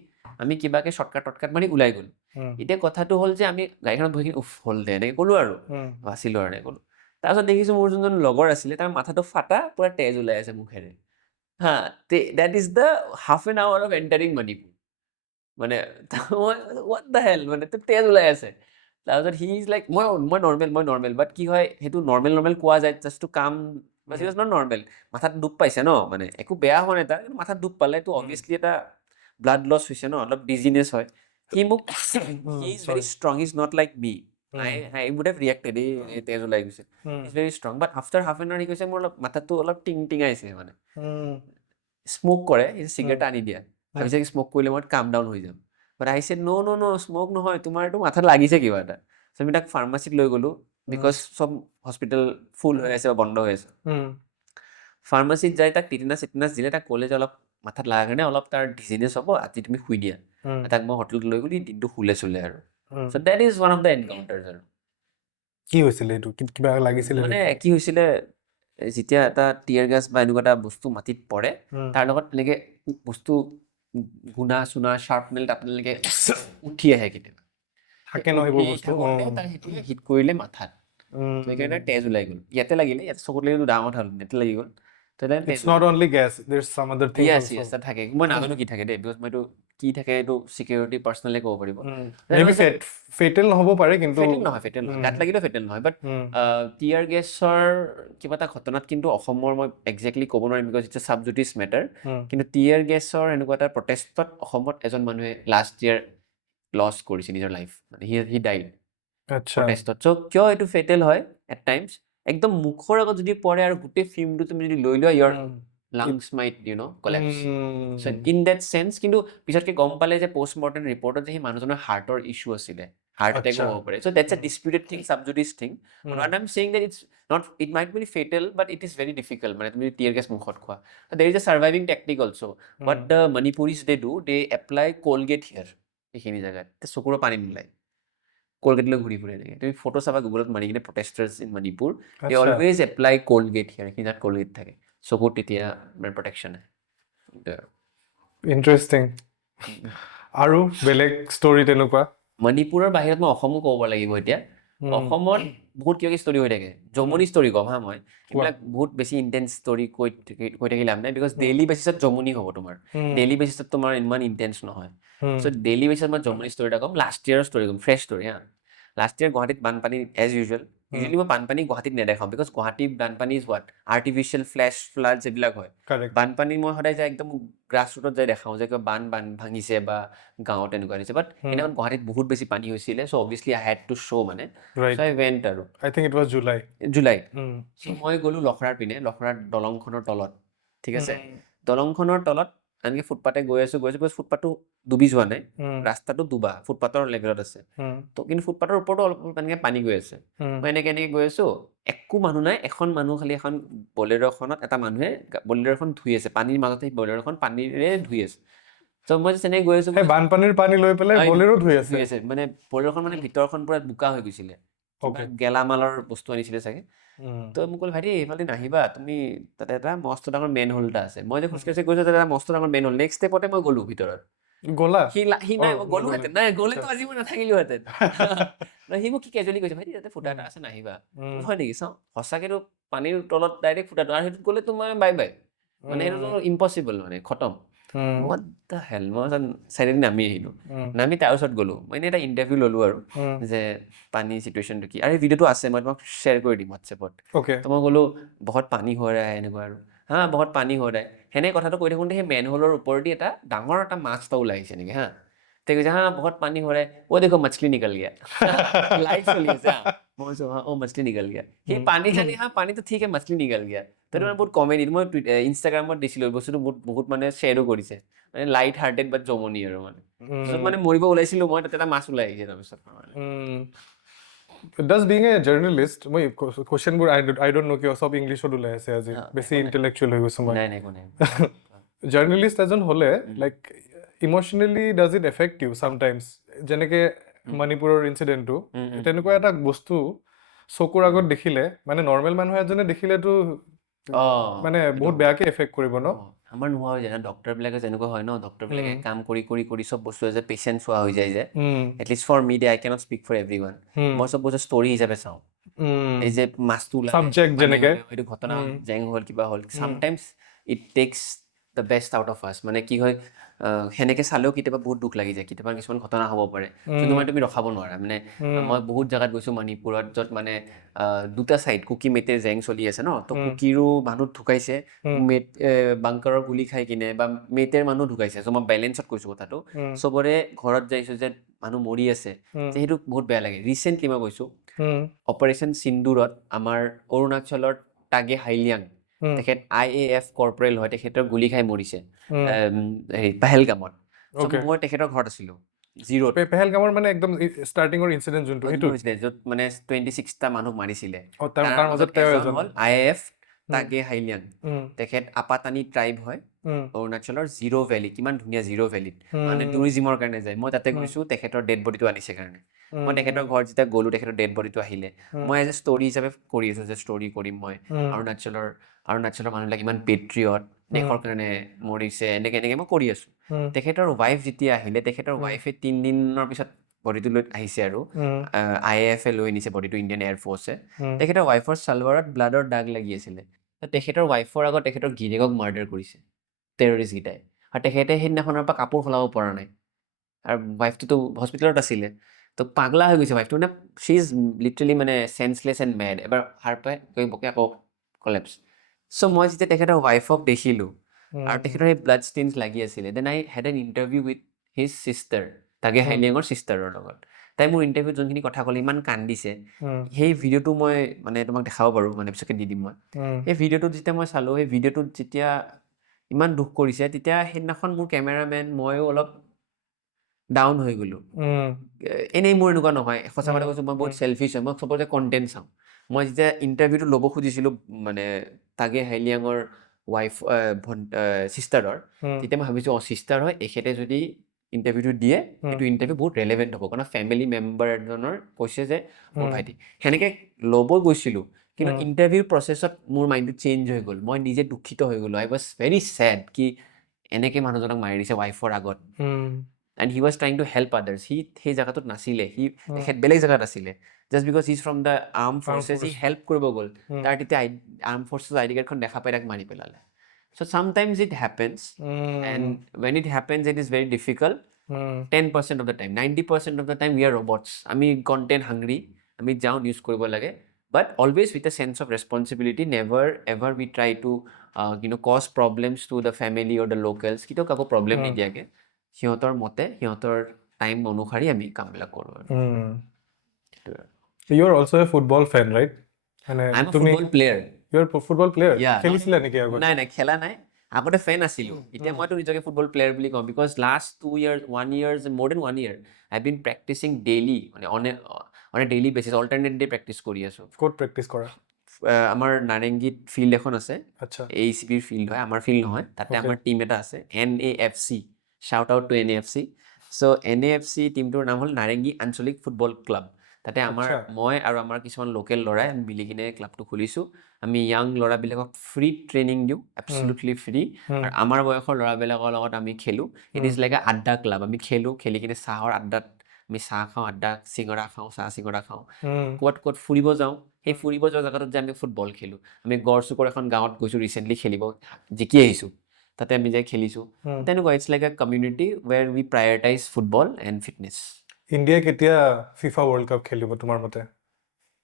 আমি কিবাকৈ শ্বৰ্টকাট মাৰি ওলাই গ'লোঁ এতিয়া কথাটো হ'ল যে আমি গাড়ীখনত বহি কিনে হ'ল দে এনেকৈ ক'লোঁ আৰু বাচিলোঁ আৰু এনেকৈ ক'লোঁ তাৰপিছত দেখিছোঁ মোৰ যোনজন লগৰ আছিলে তাৰ মাথাটো ফাটা পূৰা তেজ ওলাই আছে মুখেৰে that is the half an hour of entering Manipur মানে মই হোৱাট দ্য হেল মানে তো তেজ ওলাই আছে তাৰপিছত হি ইজ লাইক মই নৰ্মেল বাট কি হয় সেইটো নৰ্মেল কোৱা যায় just to come but he was not normal মাথাত দুখ পাইছে ন মানে একো বেয়া হোৱা নাই তাৰ কিন্তু মাথাত দুখ পালে তো অবভিয়াছলি এটা ব্লাড লছ হৈছে ন অলপ ডিজিনেছ হয় সি মোক he is very sorry. Strong is not like me I would have reacted এই তেজ ওলাই গৈছে is very strong but after half an hour সি কৈছে মোৰ অলপ মাথাটো অলপ টিঙাইছে মানে স্মক কৰে চিগাৰেট আনি দিয়া ভাবিছে কি স্মক কৰিলে মই কাম ডাউন হৈ যাম বাট আই ছেড ন স্মক নহয় তোমাৰ এইটো মাথাত লাগিছে কিবা এটা চ' আমি তাক ফাৰ্মাচীত লৈ গ'লো বিকজ চব হস্পিটেল ফুল হৈ আছে বা বন্ধ হৈ আছে ফাৰ্মাচীত যাই তাক টিটেনাছ দিলে তাক ক'লে যে অলপ মাথাত লগা কাৰণে অলপ তাৰ ডিজিনেছ হ'ব আজি তুমি শুই দিয়া তাক মই হোটেলত লৈ গ'লো দিনটো শুলে চুলে আৰু so' that is one of the encounters আৰু কি হৈছিলে এইটো কিবা লাগিছিলে মানে কি হৈছিলে যেতিয়া এটা টিয়াৰ গেছ বা এনেকুৱা এটা বস্তু মাটিত পৰে তাৰ লগত এনেকে বস্তু গুণা চুনা শ্বাৰ্পনেল টাপনেলকে উঠি আহে কেতিয়াবা থাকে ন সেইবোৰ বস্তু তাৰ সেইটোৱে হিট কৰিলে মাথাত সেইকাৰণে তেজ ওলাই গ'ল ইয়াতে লাগিলে ইয়াতে চকুত লাগিলে ডাঙৰ কথা হ'ল ইয়াতে লাগি গ'ল It's not only gas, there's some other things yes also. yes তাত থাকে মই নাজানো কি থাকে দেই বিকজ মইতো কি থাকে এইটো চিকিউৰিটি পাৰ্চনেলে ক'ব পাৰিব Maybe fatal নহ'ব পাৰে কিন্তু ফেটেল নহয় গাত লাগিলেও ফেটেল নহয় বাট টিয়াৰ গেছৰ কিবা এটা ঘটনাত কিন্তু অসমৰ মই একজেক্টলি ক'ব নোৱাৰিম বিকজ ইটছ এ ছাবজুডিচ মেটাৰ কিন্তু টিয়াৰ গেছৰ এনেকুৱা এটা প্ৰটেষ্টত অসমত এজন মানুহে লাষ্ট ইয়াৰ লছ কৰিছে নিজৰ লাইফ মানে হি ডাইড আচ্ছা প্ৰটেষ্টত চ' কিয় এইটো ফেটেল হয় এট টাইমছ একদম মুখৰ আগত যদি পৰে আৰু গোটেই ফিল্মটো তুমি যদি লৈ লোৱা ইয়াৰ lungs might collapse so' in that sense কিন্তু পিছতকে গম পালে যে পষ্টমৰ্টেম ৰিপৰ্টত যে সেই মানুহজনৰ হাৰ্টৰ ইছ্যু আছিলে হাৰ্ট এটেকো হ'ব পাৰে so' that's a disputed thing sub judice thing but I am saying that it's not it might be fatal but it is very difficult মানে তুমি টিয়াৰ গেছ মুখত খোৱা there is a surviving technique also' but the Manipuris they do they apply Colgate here এইখিনি জেগাত চকুৰ পানী নোলায় কলগেটলৈ ঘূৰি ফুৰে এনেকৈ তুমি ফটো চাবা গুগলত মাৰি কিনে protesters in Manipur they always apply Colgate here এইখিনি তাত কলগেট থাকে চকুত তেতিয়া মানে প্ৰটেকশ্যন আহে ইণ্টাৰেষ্টিং আৰু বেলেগ ষ্টৰী তেনেকুৱা মণিপুৰৰ বাহিৰত মই অসমো ক'ব লাগিব এতিয়া অসমত বহুত কিবা ষ্টৰী হৈ থাকে জমনি ষ্টৰী ক'ম হা মই এইবিলাক বহুত বেছি ইণ্টেন্স ষ্টৰী কৈ থাকি লাভ নাই বিকজ ডেইলি বেচিছত জমনি হ'ব তোমাৰ ডেইলি বেচিছত তোমাৰ ইমান ইণ্টেন্স নহয় চ' ডেইলি বেচিছত মই জমনি ষ্টৰী এটা ক'ম লাষ্ট ইয়েৰৰ ষ্টৰী ক'ম ফ্ৰেছ ষ্টৰী হা লাষ্ট ইয়েৰ গুৱাহাটীত বানপানী এজ ইউজুৱেলি মই বানপানী গুৱাহাটীত নেদেখাওঁ বিকজ গুৱাহাটীত বানপানী ইজ হোৱাট আৰ্টিফিচিয়েল ফ্লাডছ এইবিলাক হয় বানপানী মই সদায় যাই একদম গ্ৰাছ ৰুটত যাই দেখাওঁ যে কিবা বান ভাঙিছে বা গাঁৱত এনেকুৱা দিছে বাট সেইদিনাখন গুৱাহাটীত বহুত বেছি পানী হৈছিলে so' obviously I had to show' মানে চ' আই ৱেণ্ট আৰু I think it was July so' মই গ'লোঁ লখৰাৰ পিনে লখৰাৰ দলংখনৰ তলত ঠিক আছে দলংখনৰ তলত আনকি ফুটপাতে গৈ আছোঁ ফুটপাথটো ডুবি যোৱা নাই ৰাস্তাটো ডুবা ফুটপাথৰ লেভেলত আছে তো কিন্তু ফুটপাথৰ ওপৰতো অলপ এনেকৈ পানী গৈ আছে মই এনেকৈ গৈ আছোঁ একো মানুহ নাই এখন মানুহ খালি এখন বলেৰ'খনত এটা মানুহে বলেৰ'খন ধুই আছে পানীৰ মাজতে সেই বলেৰ'খন পানীৰে ধুই আছে চ' মই এনেকৈ গৈ আছোঁ বানপানীৰ পানী লৈ পেলাই বলেৰো ধুই আছে মানে বলেৰ'খন মানে ভিতৰখন পূৰা বোকা হৈ গৈছিলে গেলামালৰ বস্তু আনিছিলে চাগে তো মোক ক'লে ভাইটি এইফালে নাহিবা তুমি তাতে এটা মস্ত ডাঙৰ মেন হোল এটা আছে মই যে খোজকাঢ়ি গৈছোঁ তাতে এটা মস্ত ডাঙৰ মেন হোল নেক্সট ষ্টেপতে মই গ'লোঁ ভিতৰত গ'লা সি নাই মই গ'লোহেঁতেন নাই গ'লেতো আজি মই নাথাকিলোহেঁতেন সি মোক কি কেজুৱেলি কৈছে ভাইটি তাতে ফুটা এটা আছে নাহিবা হয় নেকি চাওঁ সঁচাকেতো পানীৰ তলত ডাইৰেক্ট ফুটাটো আৰু সেইটোত গ'লেতো মই বাই মানে সেইটোতো ইম্পচিবল মানে খতম what the hell মই চাইডেদি নামি আহিলোঁ নামি তাৰ ওচৰত গ'লোঁ মই এনেই এটা ইণ্টাৰভিউ ল'লোঁ আৰু যে পানী চিটুৱেশ্যনটো কি আৰু এই ভিডিঅ'টো আছে মই তোমাক শ্বেয়াৰ কৰি দিম হোৱাটছএপত তো মই ক'লোঁ বহুত পানী হৈ ৰায় এনেকুৱা আৰু হা বহুত পানী হৈ ৰায় সেনেকৈ কথাটো কৈ থাকোঁতে সেই মেন হোলৰ ওপৰেদি এটা ডাঙৰ এটা মাছ এটা ওলাই আহিছে এনেকৈ হা ते कहते हाँ बहुत पानी हो रहा है वो देखो मछली निकल गया लाइट चली है मैं बोलছো हाँ ओ मछली निकल गया সেই পানী খানি हाँ पानी तो ठीक है मछली निकल गया তো মানে বহুত কমেডি মই ইনষ্টাগ্ৰামত দিছিলোঁ বস্তুটো বহুত মানে শ্বেয়াৰো কৰিছে মানে লাইট হাৰ্টেড বাট জমনি আৰু মানে তাৰপিছত মানে মৰিব ওলাইছিলোঁ মই তাতে এটা মাছ ওলাই আহিছে তাৰপিছত Does being a journalist মই কোৱেশ্চনবোৰ I don't know কিয় সব ইংলিছত ওলাই আছে আজি বেছি ইন্টেলেকচুৱেল হৈ গৈছো মই নাই নাই কোনে জাৰ্নেলিষ্ট এজন হ'লে like emotionally does it affect you sometimes যেনেকৈ মণিপুৰৰ ইনচিডেণ্টটো তেনেকুৱা এটা বস্তু চকুৰ আগত দেখিলে মানে নৰ্মেল মানুহ এজনে দেখিলেতো মানে বহুত বেয়াকে এফেক্ট কৰিব ন আমাৰ নোহোৱা হৈ যায় না ডক্টৰবিলাকে যেনেকুৱা হয় ন ডক্টৰবিলাকে কাম কৰি চব বস্তু যে পেচেণ্ট চোৱা হৈ যায় যে at least for me they I cannot speak for everyone মই চব বস্তু ষ্টৰী হিচাপে চাওঁ এই যে মাছটো সাবজেক্ট যেনেকৈ এইটো ঘটনা জেং হ'ল কিবা হ'ল চামটাইমছ it takes the best out of আছ মানে কি হয় সেনেকৈ চালেও কেতিয়াবা বহুত দুখ লাগি যায় কেতিয়াবা কিছুমান ঘটনা হ'ব পাৰে যোনটো মানে তুমি ৰখাব নোৱাৰা মানে মই বহুত জেগাত গৈছোঁ মণিপুৰত য'ত মানে দুটা ছাইড কুকি মেটে জেং চলি আছে ন তো কুকিৰো মানুহ ঢুকাইছে বাংকাৰৰ গুলি খাই কিনে বা মেটেৰ মানুহ ঢুকাইছে চ' মই বেলেঞ্চত কৈছোঁ কথাটো চবৰে ঘৰত যাইছোঁ যে মানুহ মৰি আছে যে সেইটো বহুত বেয়া লাগে ৰিচেণ্টলি মই কৈছোঁ অপাৰেশ্যন সিন্দুৰত আমাৰ অৰুণাচলৰ টাগে হাইলিয়াং তেখেত IAF কৰ্পৰেল হয় তেখেতৰ গুলি খাই মৰিছে হেৰি পেহেলগামত মই তেখেতৰ ঘৰত আছিলোঁ জিৰ'ত পেহেলগামৰ মানে একদম ষ্টাৰ্টিঙৰ ইনচিডেণ্ট যোনটো সেইটো হৈছিলে য'ত মানে 26টা মানুহ মাৰিছিলে তাৰ মাজত এজন হ'ল IAF টাগে হাইলিয়াং তেখেত আপাতানি ট্ৰাইব হয় অৰুণাচলৰ জিৰ' ভেলী কিমান ধুনীয়া জিৰ' ভেলীত মানে টুৰিজিমৰ কাৰণে যায় মই তাতে গৈছোঁ তেখেতৰ ডেড বডিটো আনিছে কাৰণে মই তেখেতৰ ঘৰত যেতিয়া গ'লোঁ তেখেতৰ ডেড বডিটো আহিলে মই এজ এ ষ্টৰি হিচাপে কৰি আছোঁ যে ষ্টৰি কৰিম মই অৰুণাচলৰ মানুহবিলাক ইমান পেট্ৰিয়ট দেশৰ কাৰণে মৰিছে এনেকৈ মই কৰি আছোঁ তেখেতৰ ৱাইফ যেতিয়া আহিলে তেখেতৰ ৱাইফে 3 দিনৰ পিছত বডিটো লৈ আহিছে আৰু IAF লৈ আনিছে বডিটো ইণ্ডিয়ান এয়াৰফ'ৰ্চে তেখেতৰ ৱাইফৰ ছালৱাৰত ব্লাডৰ দাগ লাগি আছিলে তেখেতৰ ৱাইফৰ আগত তেখেতৰ গিৰিয়েকক মাৰ্ডাৰ কৰিছে টেৰৰিষ্টকেইটাই আৰু তেখেতে সেইদিনাখনৰ পৰা কাপোৰ সলাব পৰা নাই আৰু ৱাইফটোতো হস্পিটেলত আছিলে তো পাগলা হৈ গৈছে ৱাইফটো মানে শ্বি ইজ লিটাৰেলি মানে চেন্সলেছ এণ্ড মেড এবাৰ সাৰ পাই বকে আকৌ কলেপছ চ' মই যেতিয়া তেখেতৰ ৱাইফক দেখিলোঁ আৰু তেখেতৰ সেই ব্লাড ষ্টেইনছ লাগি আছিলে then I had an interview with his sister Tage হাইলিয়াঙৰ ছিষ্টাৰৰ লগত তাই মোৰ ইণ্টাৰভিউত যোনখিনি কথা ক'লে ইমান কান্দিছে সেই ভিডিঅ'টো মই মানে তোমাক দেখাব পাৰোঁ মানে পিছকে দি দিম মই সেই ভিডিঅ'টোত যেতিয়া মই চালোঁ সেই ভিডিঅ'টোত যেতিয়া ইমান দুখ কৰিছে তেতিয়া সেইদিনাখন মোৰ কেমেৰামেন ময়ো অলপ ডাউন হৈ গ'লোঁ এনেই মোৰ এনেকুৱা নহয় সঁচা কথা কৈছোঁ মই বহুত চেলফিছ হয় মই চবতে কণ্টেণ্ট চাওঁ মই যেতিয়া ইণ্টাৰভিউটো ল'ব খুজিছিলোঁ মানে টাগে হাইলিয়াঙৰ ৱাইফ ছিষ্টাৰৰ তেতিয়া মই ভাবিছোঁ ছিষ্টাৰ হয় এখেতে যদি ইণ্টাৰভিউটো দিয়ে সেইটো ইণ্টাৰভিউ বহুত ৰেলেভেণ্ট হ'ব কাৰণ ফেমিলি মেম্বাৰ এজনৰ কৈছে যে মোৰ ভাইটি সেনেকৈ ল'ব গৈছিলোঁ কিন্তু ইণ্টাৰভিউ প্ৰচেছত মোৰ মাইণ্ডটো চেঞ্জ হৈ গ'ল মই নিজে দুখিত হৈ গ'লোঁ আই ৱাজ ভেৰি ছেড কি এনেকৈ মানুহজনক মাৰি দিছে ৱাইফৰ আগত and he was trying to help others সি সেই জেগাটোত নাছিলে তেখেত বেলেগ জেগাত আছিলে just because he is from the armed forces সি হেল্প কৰিব গ'ল তাৰ তেতিয়া আৰ্ম ফৰ্চেছ ID কাৰ্ডখন দেখা পাই তাক মাৰি পেলালে so' sometimes it happens and when it happens it is very difficult 10% of the time 90% of the time we are robots আমি কণ্টেণ্ট হাংৰি আমি যাওঁ নিউজ কৰিব লাগে but always with a sense of responsibility never ever we try to cause problems to the family or the locals কেতিয়াও কাকো প্ৰব্লেম নিদিয়াকৈ সিহঁতৰ মতে সিহঁতৰ টাইম অনুসৰি আমি কামবিলাক কৰোঁ আৰু You are also a football fan, right? I'm a football player. You are a football player? Yeah. খেলিছিলা নেকি আগত? নাই খেলা নাই আগতে ফেন আছিলোঁ এতিয়া মইতো নিজকে ফুটবল প্লেয়াৰ বুলি কওঁ because last 2 years 1 year more than 1 year I've been practicing daily মানে on a daily basis alternate day practice কৰি আছোঁ ক'ত প্ৰেক্টিচ কৰা? আমাৰ নাৰেংগীত ফিল্ড এখন আছে আচ্ছা ACBৰ ফিল্ড হয় আমাৰ ফিল্ড নহয় তাতে আমাৰ টীম এটা আছে NAFC shout out to NAFC so' NAFC টীমটোৰ নাম হ'ল নাৰেংগী আঞ্চলিক ফুটবল ক্লাব তাতে মই আৰু আমাৰ কিছুমান লোকেল ল'ৰাই আমি মিলি কিনে ক্লাবটো খুলিছোঁ আমি য়াং ল'ৰাবিলাকক ফ্ৰী ট্ৰেইনিং দিওঁ এবছলুটলি ফ্ৰী আৰু আমাৰ বয়সৰ ল'ৰাবিলাকৰ লগত আমি খেলোঁ ইট ইজ লাইক এ আড্ডা ক্লাব আমি খেলি কিনে চাহৰ আড্ডাত আমি চাহ খাওঁ আড্ডা চিঙৰা খাওঁ চাহ চিঙৰা খাওঁ ক'ত ফুৰিব যাওঁ সেই ফুৰিব যোৱা জেগাটোত যে আমি ফুটবল খেলোঁ আমি গড়চুকৰ এখন গাঁৱত গৈছোঁ ৰিচেণ্টলি খেলিব জিকি আহিছোঁ তাতে আমি যাই খেলিছোঁ তেনেকুৱা it's like a community where we prioritise football and fitness ইণ্ডিয়াই কেতিয়া FIFA ৱৰ্ল্ড কাপ খেলিব তোমাৰ মতে?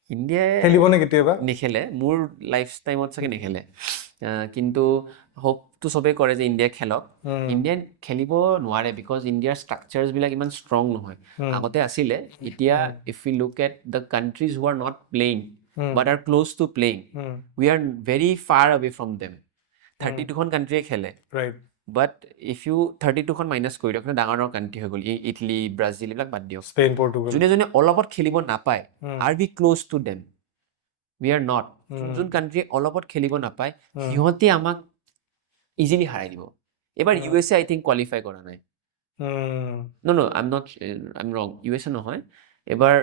ইণ্ডিয়াই খেলিবনে কেতিয়াবা? নেখেলে মোৰ লাইফ টাইমত চাগে নেখেলে কিন্তু হোপটো চবেই কৰে যে ইণ্ডিয়াই খেলক ইণ্ডিয়াই খেলিব নোৱাৰে বিকজ ইণ্ডিয়াৰ ষ্ট্ৰাকচাৰ্ছবিলাক ইমান ষ্ট্ৰং নহয় আগতে আছিলে এতিয়া if you look at the countries who are not playing but are close to playing we are very far away from them 32খন কাণ্ট্ৰিয়ে খেলে বাট ইফ ইউ 32খন মাইনাছ কৰি দিয়ক ডাঙৰ কাণ্ট্ৰি হৈ গ'ল ইটালী ব্ৰাজিল এইবিলাক বাদ দিয়ক স্পেইন পৰ্তুগাল যোনে অলপত খেলিব নাপায় are be close to them we are not যোন কাণ্ট্ৰিয়ে অলপত খেলিব নাপায় সিহঁতে আমাক ইজিলি হাৰাই দিব এবাৰ USA আই থিংক কোৱালিফাই কৰা নাই আই এম ৰং USA নহয় এবাৰ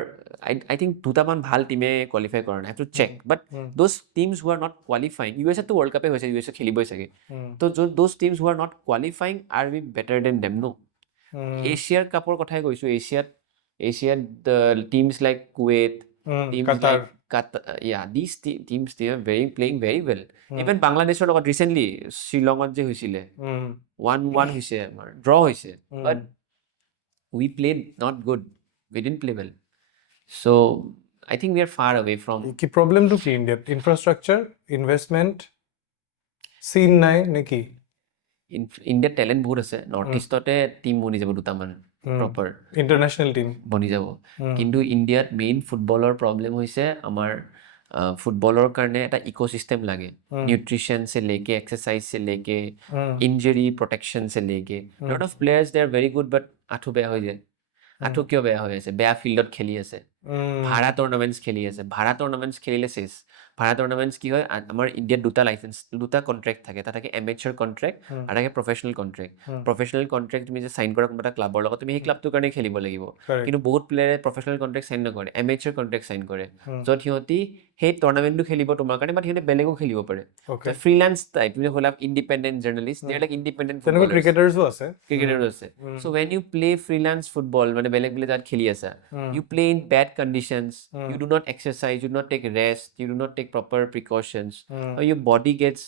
আই থিংক দুটামান ভাল টিমে কোৱালিফাই কৰা নাই to check but those teams who are not qualifying USA টো ৱৰ্ল্ড কাপে হৈছে USA খেলিবই চাগে তো those teams who are not qualifying are be better than them ন এছিয়াৰ কাপৰ কথাই কৈছোঁ এছিয়াত teams like Kuwait teams like these teams they are playing very well. Even Bangladeshৰ লগত recently শ্ৰীলংকাত যে হৈছিলে 1-1 হৈছে আমাৰ draw হৈছে, but we played not good, we didn't play well. So I think we are far away from. কি প্ৰবলেমটো কি ইণ্ডিয়াত? ইনফ্ৰাষ্ট্ৰাকচাৰ, ইনভেষ্টমেণ্ট, চিন নাই নেকি? ইণ্ডিয়াত টেলেণ্ট বহুত আছে, নৰ্থ ইষ্টতে টিম বনি যাব দুটামান প্ৰপাৰ ইণ্টাৰনেশ্যনেল টিম বনি যাব, কিন্তু ইণ্ডিয়াত মেইন ফুটবলৰ প্ৰব্লেম হৈছে আমাৰ ফুটবলৰ কাৰণে এটা ইক'চিষ্টেম লাগে, নিউট্ৰিশ্যন से लेके एक्सरसाइज से लेके इंजरी प्रोटेक्शन से लेके lot of players they are very good but আঁঠু বেয়া হৈ যায়। আঁঠু কিয় বেয়া হৈ আছে? বেয়া ফিল্ডত খেলি আছে, ভাড়া টুৰ্ণামেণ্টছ খেলি আছে, ভাড়া টুৰ্ণামেণ্টছ খেলিলে চেছ। ভাড়া টুৰ্ণামেণ্টছ কি হয়, আমাৰ ইণ্ডিয়াত দুটা কণ্ট্ৰেক্ট থাকে, এটা থাকে এমেচাৰ কণ্ট্ৰেক্ট আৰু থাকে প্ৰফেচনেল কণ্ট্ৰেক্ট। প্ৰফেচনেল কণ্ট্ৰেক্ট তুমি যে চাইন কৰা কোনোবা এটা ক্লাবৰ লগত, তুমি সেই ক্লাবটোৰ কাৰণে খেলিব লাগিব, কিন্তু বহুত প্লেয়াৰে প্ৰফেচনেল কণ্ট্ৰেক্ট চাইন নকৰে, এমেচাৰ কণ্ট্ৰেক্ট চাইন কৰে, য'ত সিহঁতি সেই টুৰ্ণামেণ্টটো খেলিব তোমাৰ কাৰণে, বাট সিহঁতে বেলেগো খেলিব পাৰে। ফ্ৰীলান্স টাইপ, তুমি হ'লা independent journalist, they are like independent footballers, ক্ৰিকেটাৰ্ছো আছে। So' when you play freelance football, মানে বেলেগ বেলেগ তাত খেলি আছা, you play in bad conditions, you do not exercise, you do not take rest, you do not take proper precautions, or your body gets,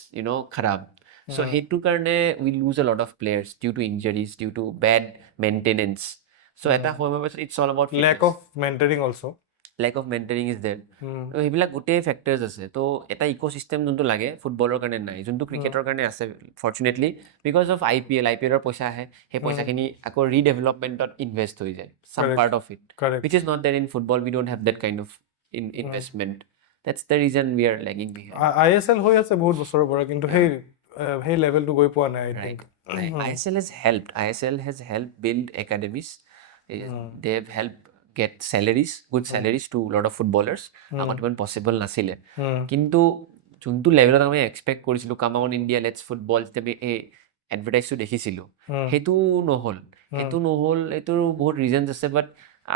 kharab. So hetu karne we lose a lot of players due to injuries, due to bad maintenance. So eta it's all about fitness. Lack of mentoring also. Lack of mentoring is there. তো সেইবিলাক গোটেই ফেক্টৰ্ছ আছে। তো এটা ইক'চিষ্টেম যোনটো লাগে ফুটবলৰ কাৰণে নাই, যোনটো ক্ৰিকেটৰ কাৰণে আছে ফৰ্চুনেটলি, বিকজ অফ IPLৰ পইচা আহে, সেই পইচাখিনি আকৌ ৰিডেভেলপমেণ্টত ইনভেষ্ট হৈ যায়, চাম part of it, which is not there in football. We don't have that kind of investment. That's the reason we are lagging behind. ISL হৈ আছে বহুত বছৰৰ পৰা, কিন্তু সেই লেভেলটো গৈ পোৱা নাই, I think. ISL has helped build academies. They have helped get salaries, good salaries to a lot of footballers. Amar iman possible nasile, kintu juntu level আমি এক্সপেক্ট কৰিছিলো come on India let's football, যেতিয়া আমি এই এডভাৰটাইজটো দেখিছিলো, সেইটো নহ'ল। এইটোৰ বহুত ৰিজনছ আছে, বাট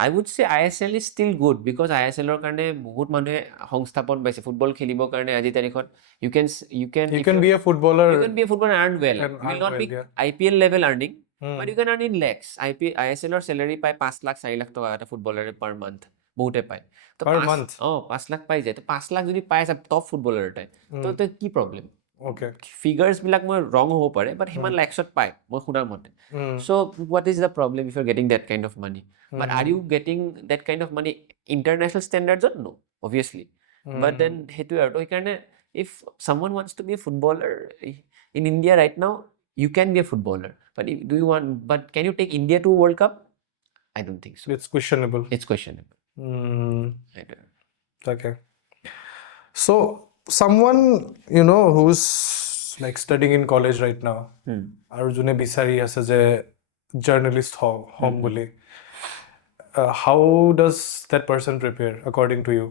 I would say ISL is still good because ISLৰ কাৰণে বহুত মানুহে সংস্থাপন পাইছে ফুটবল খেলিবৰ কাৰণে। আজি তাৰিখত you can be a footballer and earn well. Will not be IPL level earning, but you can earn in lakhs. ISLৰ salary পায় 5 লাখ 4 লাখ টকা এটা ফুটবলাৰে পাৰ মান্থ, বহুতে পায়। তো 5 লাখ পাই যায়, তো 5 লাখ যদি পাই আছে টপ ফুটবলাৰ এটাই, তো কি প্ৰব্লেম? ফিগাৰ্ছ বিলাক মই ৰং হ'ব পাৰে, বাট সিমান লাখছত পায় মই শুনাৰ মতে। So' what is the problem if you are getting that kind of money? But are you getting that kind of money international standards? No, obviously. But then if someone wants to be a footballer in India right now, you can be a footballer. But but can you take India to World Cup? I don't think so. It's questionable. Okay. So someone who's like studying in college right now, aru june bisari ase je journalist hom boli, how does that person prepare according to you?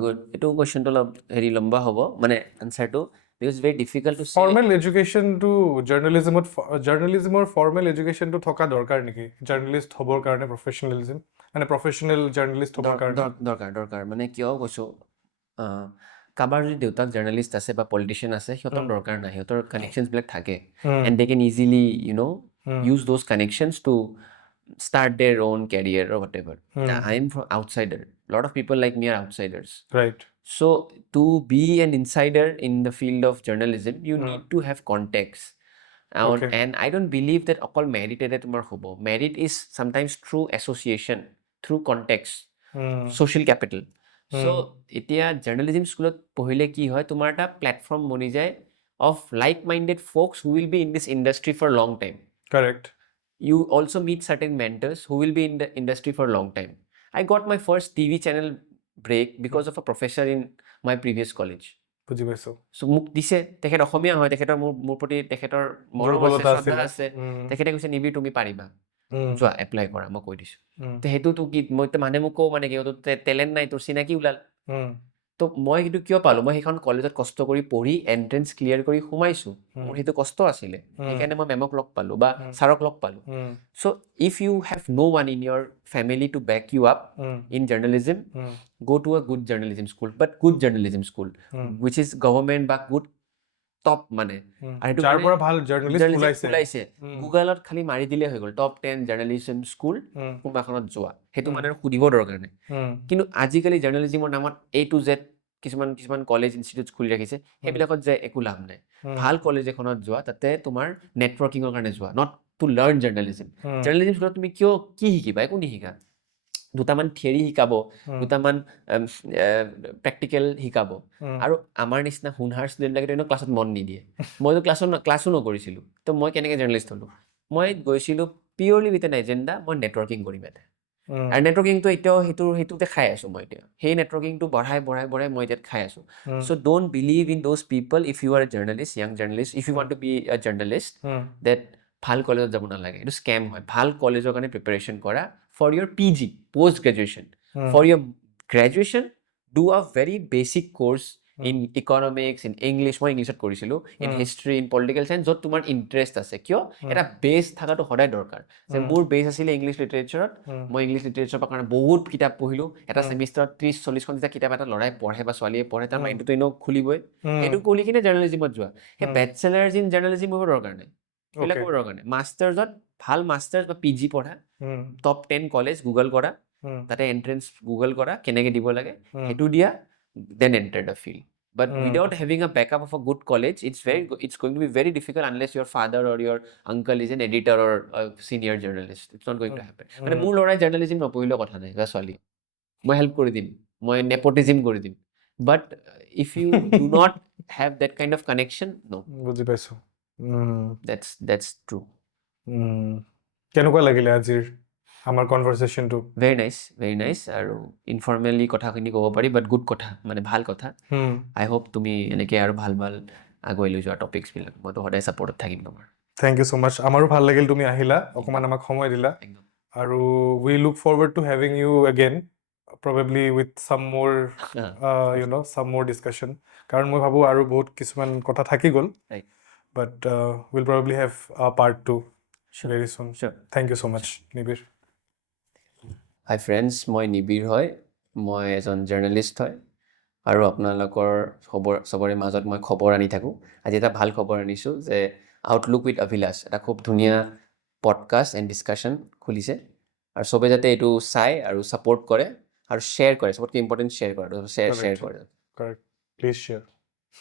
Good. Eto question to heri lamba hobo, mane answer to, because it's very difficult to say. Formal education to journalism or formal education to thoka dorkar niki? Journalist hobor karone professionalism, mane professional journalist hobor karone dorkar mane kiyo koiso, কাবাৰ যদি দেউতাক জাৰ্নেলিষ্ট আছে বা পলিটিচিয়ান আছে, সিহঁতৰ দৰকাৰ নাই, সিহঁতৰ কানেকশ্যনছ বিলাক থাকে, and they can easily use those connections to start their own career or whatever. I am from outsider. A lot of people like me are outsiders. Right. So to be an insider in the field of journalism, you need to have context. And I don't believe that all merit ere tumar hobo. Merit is sometimes through association, through context, social capital. So etia journalism school pohile ki hoy, tumar ta platform boni jay of like-minded folks who will be in this industry for a long time. Correct. You also meet certain mentors who will be in the industry for a long time. I got my first TV channel break because of a professor in my previous college. বুজি পাইছো। So মোক দিছে, তেখেত অসমীয়া হয়, তেখেতৰ মোৰ প্ৰতি তেখেতৰ মৰম আছে, শ্ৰদ্ধা আছে, তেখেতে কৈছে নিবিৰ তুমি পাৰিবা, যোৱা এপ্লাই কৰা, মই কৈ দিছো। তো সেইটোতো কি, মই মানে মোক কওঁ মানে কি, টেলেণ্ট নাই, তোৰ চিনাকি ওলাল। তো মই কিন্তু কিয় পালো, মই সেইখন কলেজত কষ্ট কৰি পঢ়ি এণ্ট্ৰেঞ্চ ক্লিয়াৰ কৰি সোমাইছো, মোৰ সেইটো কষ্ট আছিলে, সেইকাৰণে মই মেমক লগ পালো বা ছাৰক লগ পালো। So' if you have no' one in your family to back you up in journalism, go to a good journalism school, but good journalism school, which is government বা good টপ মানে আৰু যাৰ পৰা ভাল জাৰ্নেলিষ্ট ওলাইছে গুগলত খালি মাৰি দিলে হৈ গ'ল টপ 10 জাৰ্নেলিজম স্কুল কোনোবাখনত যোৱা সেইটো মানে সুধিব দৰকাৰ নাই কিন্তু আজিকালি জাৰ্নেলিজিমৰ নামত A to Z কিছুমান কলেজ ইনষ্টিটিউট খুলি ৰাখিছে সেইবিলাকত যে একো লাভ নাই ভাল কলেজ এখনত যোৱা তাতে তোমাৰ নেটৱৰ্কিঙৰ কাৰণে যোৱা নট টু লাৰ্ণ জাৰ্নেলিজিম স্কুলত তুমি কিয় কি শিকিবা একো নিশিকা দুটামান থিয়ৰী শিকাব দুটামান প্ৰেক্টিকেল শিকাব আৰু আমাৰ নিচিনা হুনহাৰ ষ্টুডেণ্টবিলাকে এনেও ক্লাছত মন নিদিয়ে মইতো ক্লাছো নকৰিছিলোঁ তো মই কেনেকৈ জাৰ্নেলিষ্ট হ'লোঁ মই গৈছিলোঁ পিয়ৰলি উইথ এন এজেণ্ডা মই নেটৱৰ্কিং কৰিম ইয়াতে আৰু নেটৱৰ্কিংটো এতিয়াও সেইটোতে খাই আছোঁ মই এতিয়া সেই নেটৱৰ্কিংটো বঢ়াই মই এতিয়া খাই আছোঁ so' don't believe in those people if you are a journalist young journalist if you want to be a journalist that ভাল কলেজত যাব নালাগে এইটো স্কেম হয় ভাল কলেজৰ কাৰণে প্ৰিপেৰেশ্যন কৰা for your PG post graduation for your graduation do a very basic course in economics in English মই ইংলিছত কৰিছিলোঁ in history in political science য'ত তোমাৰ ইণ্টাৰেষ্ট আছে কিয় এটা বেছ থকাটো সদায় দৰকাৰ যে মোৰ বেছ আছিলে ইংলিছ লিটাৰেচাৰত মই ইংলিছ লিটাৰেচাৰৰ কাৰণে বহুত কিতাপ পঢ়িলোঁ এটা ছেমিষ্টাৰত 30-40খন যেতিয়া কিতাপ এটা ল'ৰাই পঢ়ে বা ছোৱালীয়ে পঢ়ে তাৰ মাইণ্ডটো এনেও খুলিবই সেইটো খুলি কিনে জাৰ্নেলিজিমত যোৱা সেই বেচেলাৰ্ছ ইন জাৰ্নেলিজিম হ'ব দৰকাৰ নাই সেইবিলাক হ'ব দৰকাৰ নাই মাষ্টাৰ্ছত ভাল মাষ্টাৰ্ছ বা PG পঢ়া টপ 10 কলেজ গুগল কৰা তাতে এন্ট্ৰেন্স গুগল কৰা কেনেকৈ দিব লাগে সেইটো দিয়া then enter the field but without having a backup of a good college it's going to be very difficult unless your father or your uncle is an editor or a senior journalist it's not going to happen মানে মোৰ ল'ৰাই জাৰ্নেলিজিম নপঢ়িলেও কথা নাই বা ছোৱালী মই হেল্প কৰি দিম মই নেপটিজিম কৰি দিম but if you do not have that kind of connection no বুজি পাইছোঁ that's true কেনেকুৱা লাগিলে আজিৰ আমাৰ কনভাৰচেশ্যনটো ভেৰি নাইচ আৰু ইনফৰ্মেলি কথাখিনি ক'ব পাৰি বাট গুড কথা মানে ভাল কথা আই হোপ তুমি এনেকৈ আৰু ভাল আগুৱাই লৈ যোৱা টপিকছবিলাক মইতো সদায় ছাপৰ্টত থাকিম তোমাৰ থেংক ইউ ছ' মাছ আমাৰো ভাল লাগিল তুমি আহিলা অকণমান আমাক সময় দিলা আৰু we look forward to having you again probably with some more চাম মোৰ ডিছকাশ্যন কাৰণ মই ভাবোঁ আৰু বহুত কিছুমান কথা থাকি গ'ল but will probably have part 2 very soon thank you so' much Nibir hi friends মই নিবিৰ হয় মই এজন জাৰ্নেলিষ্ট হয় আৰু আপোনালোকৰ চবৰে মাজত মই খবৰ আনি থাকোঁ আজি এটা ভাল খবৰ আনিছোঁ যে আউটলুক উইথ অভিলাষ এটা খুব ধুনীয়া পডকাষ্ট এণ্ড ডিছকাশ্যন খুলিছে আৰু চবে যাতে এইটো চাই আৰু ছাপৰ্ট কৰে আৰু শ্বেয়াৰ কৰে চবতকৈ ইম্পৰ্টেণ্ট শ্বেয়াৰ কৰে কাৰেক্ট প্লিজ শ্বেয়াৰ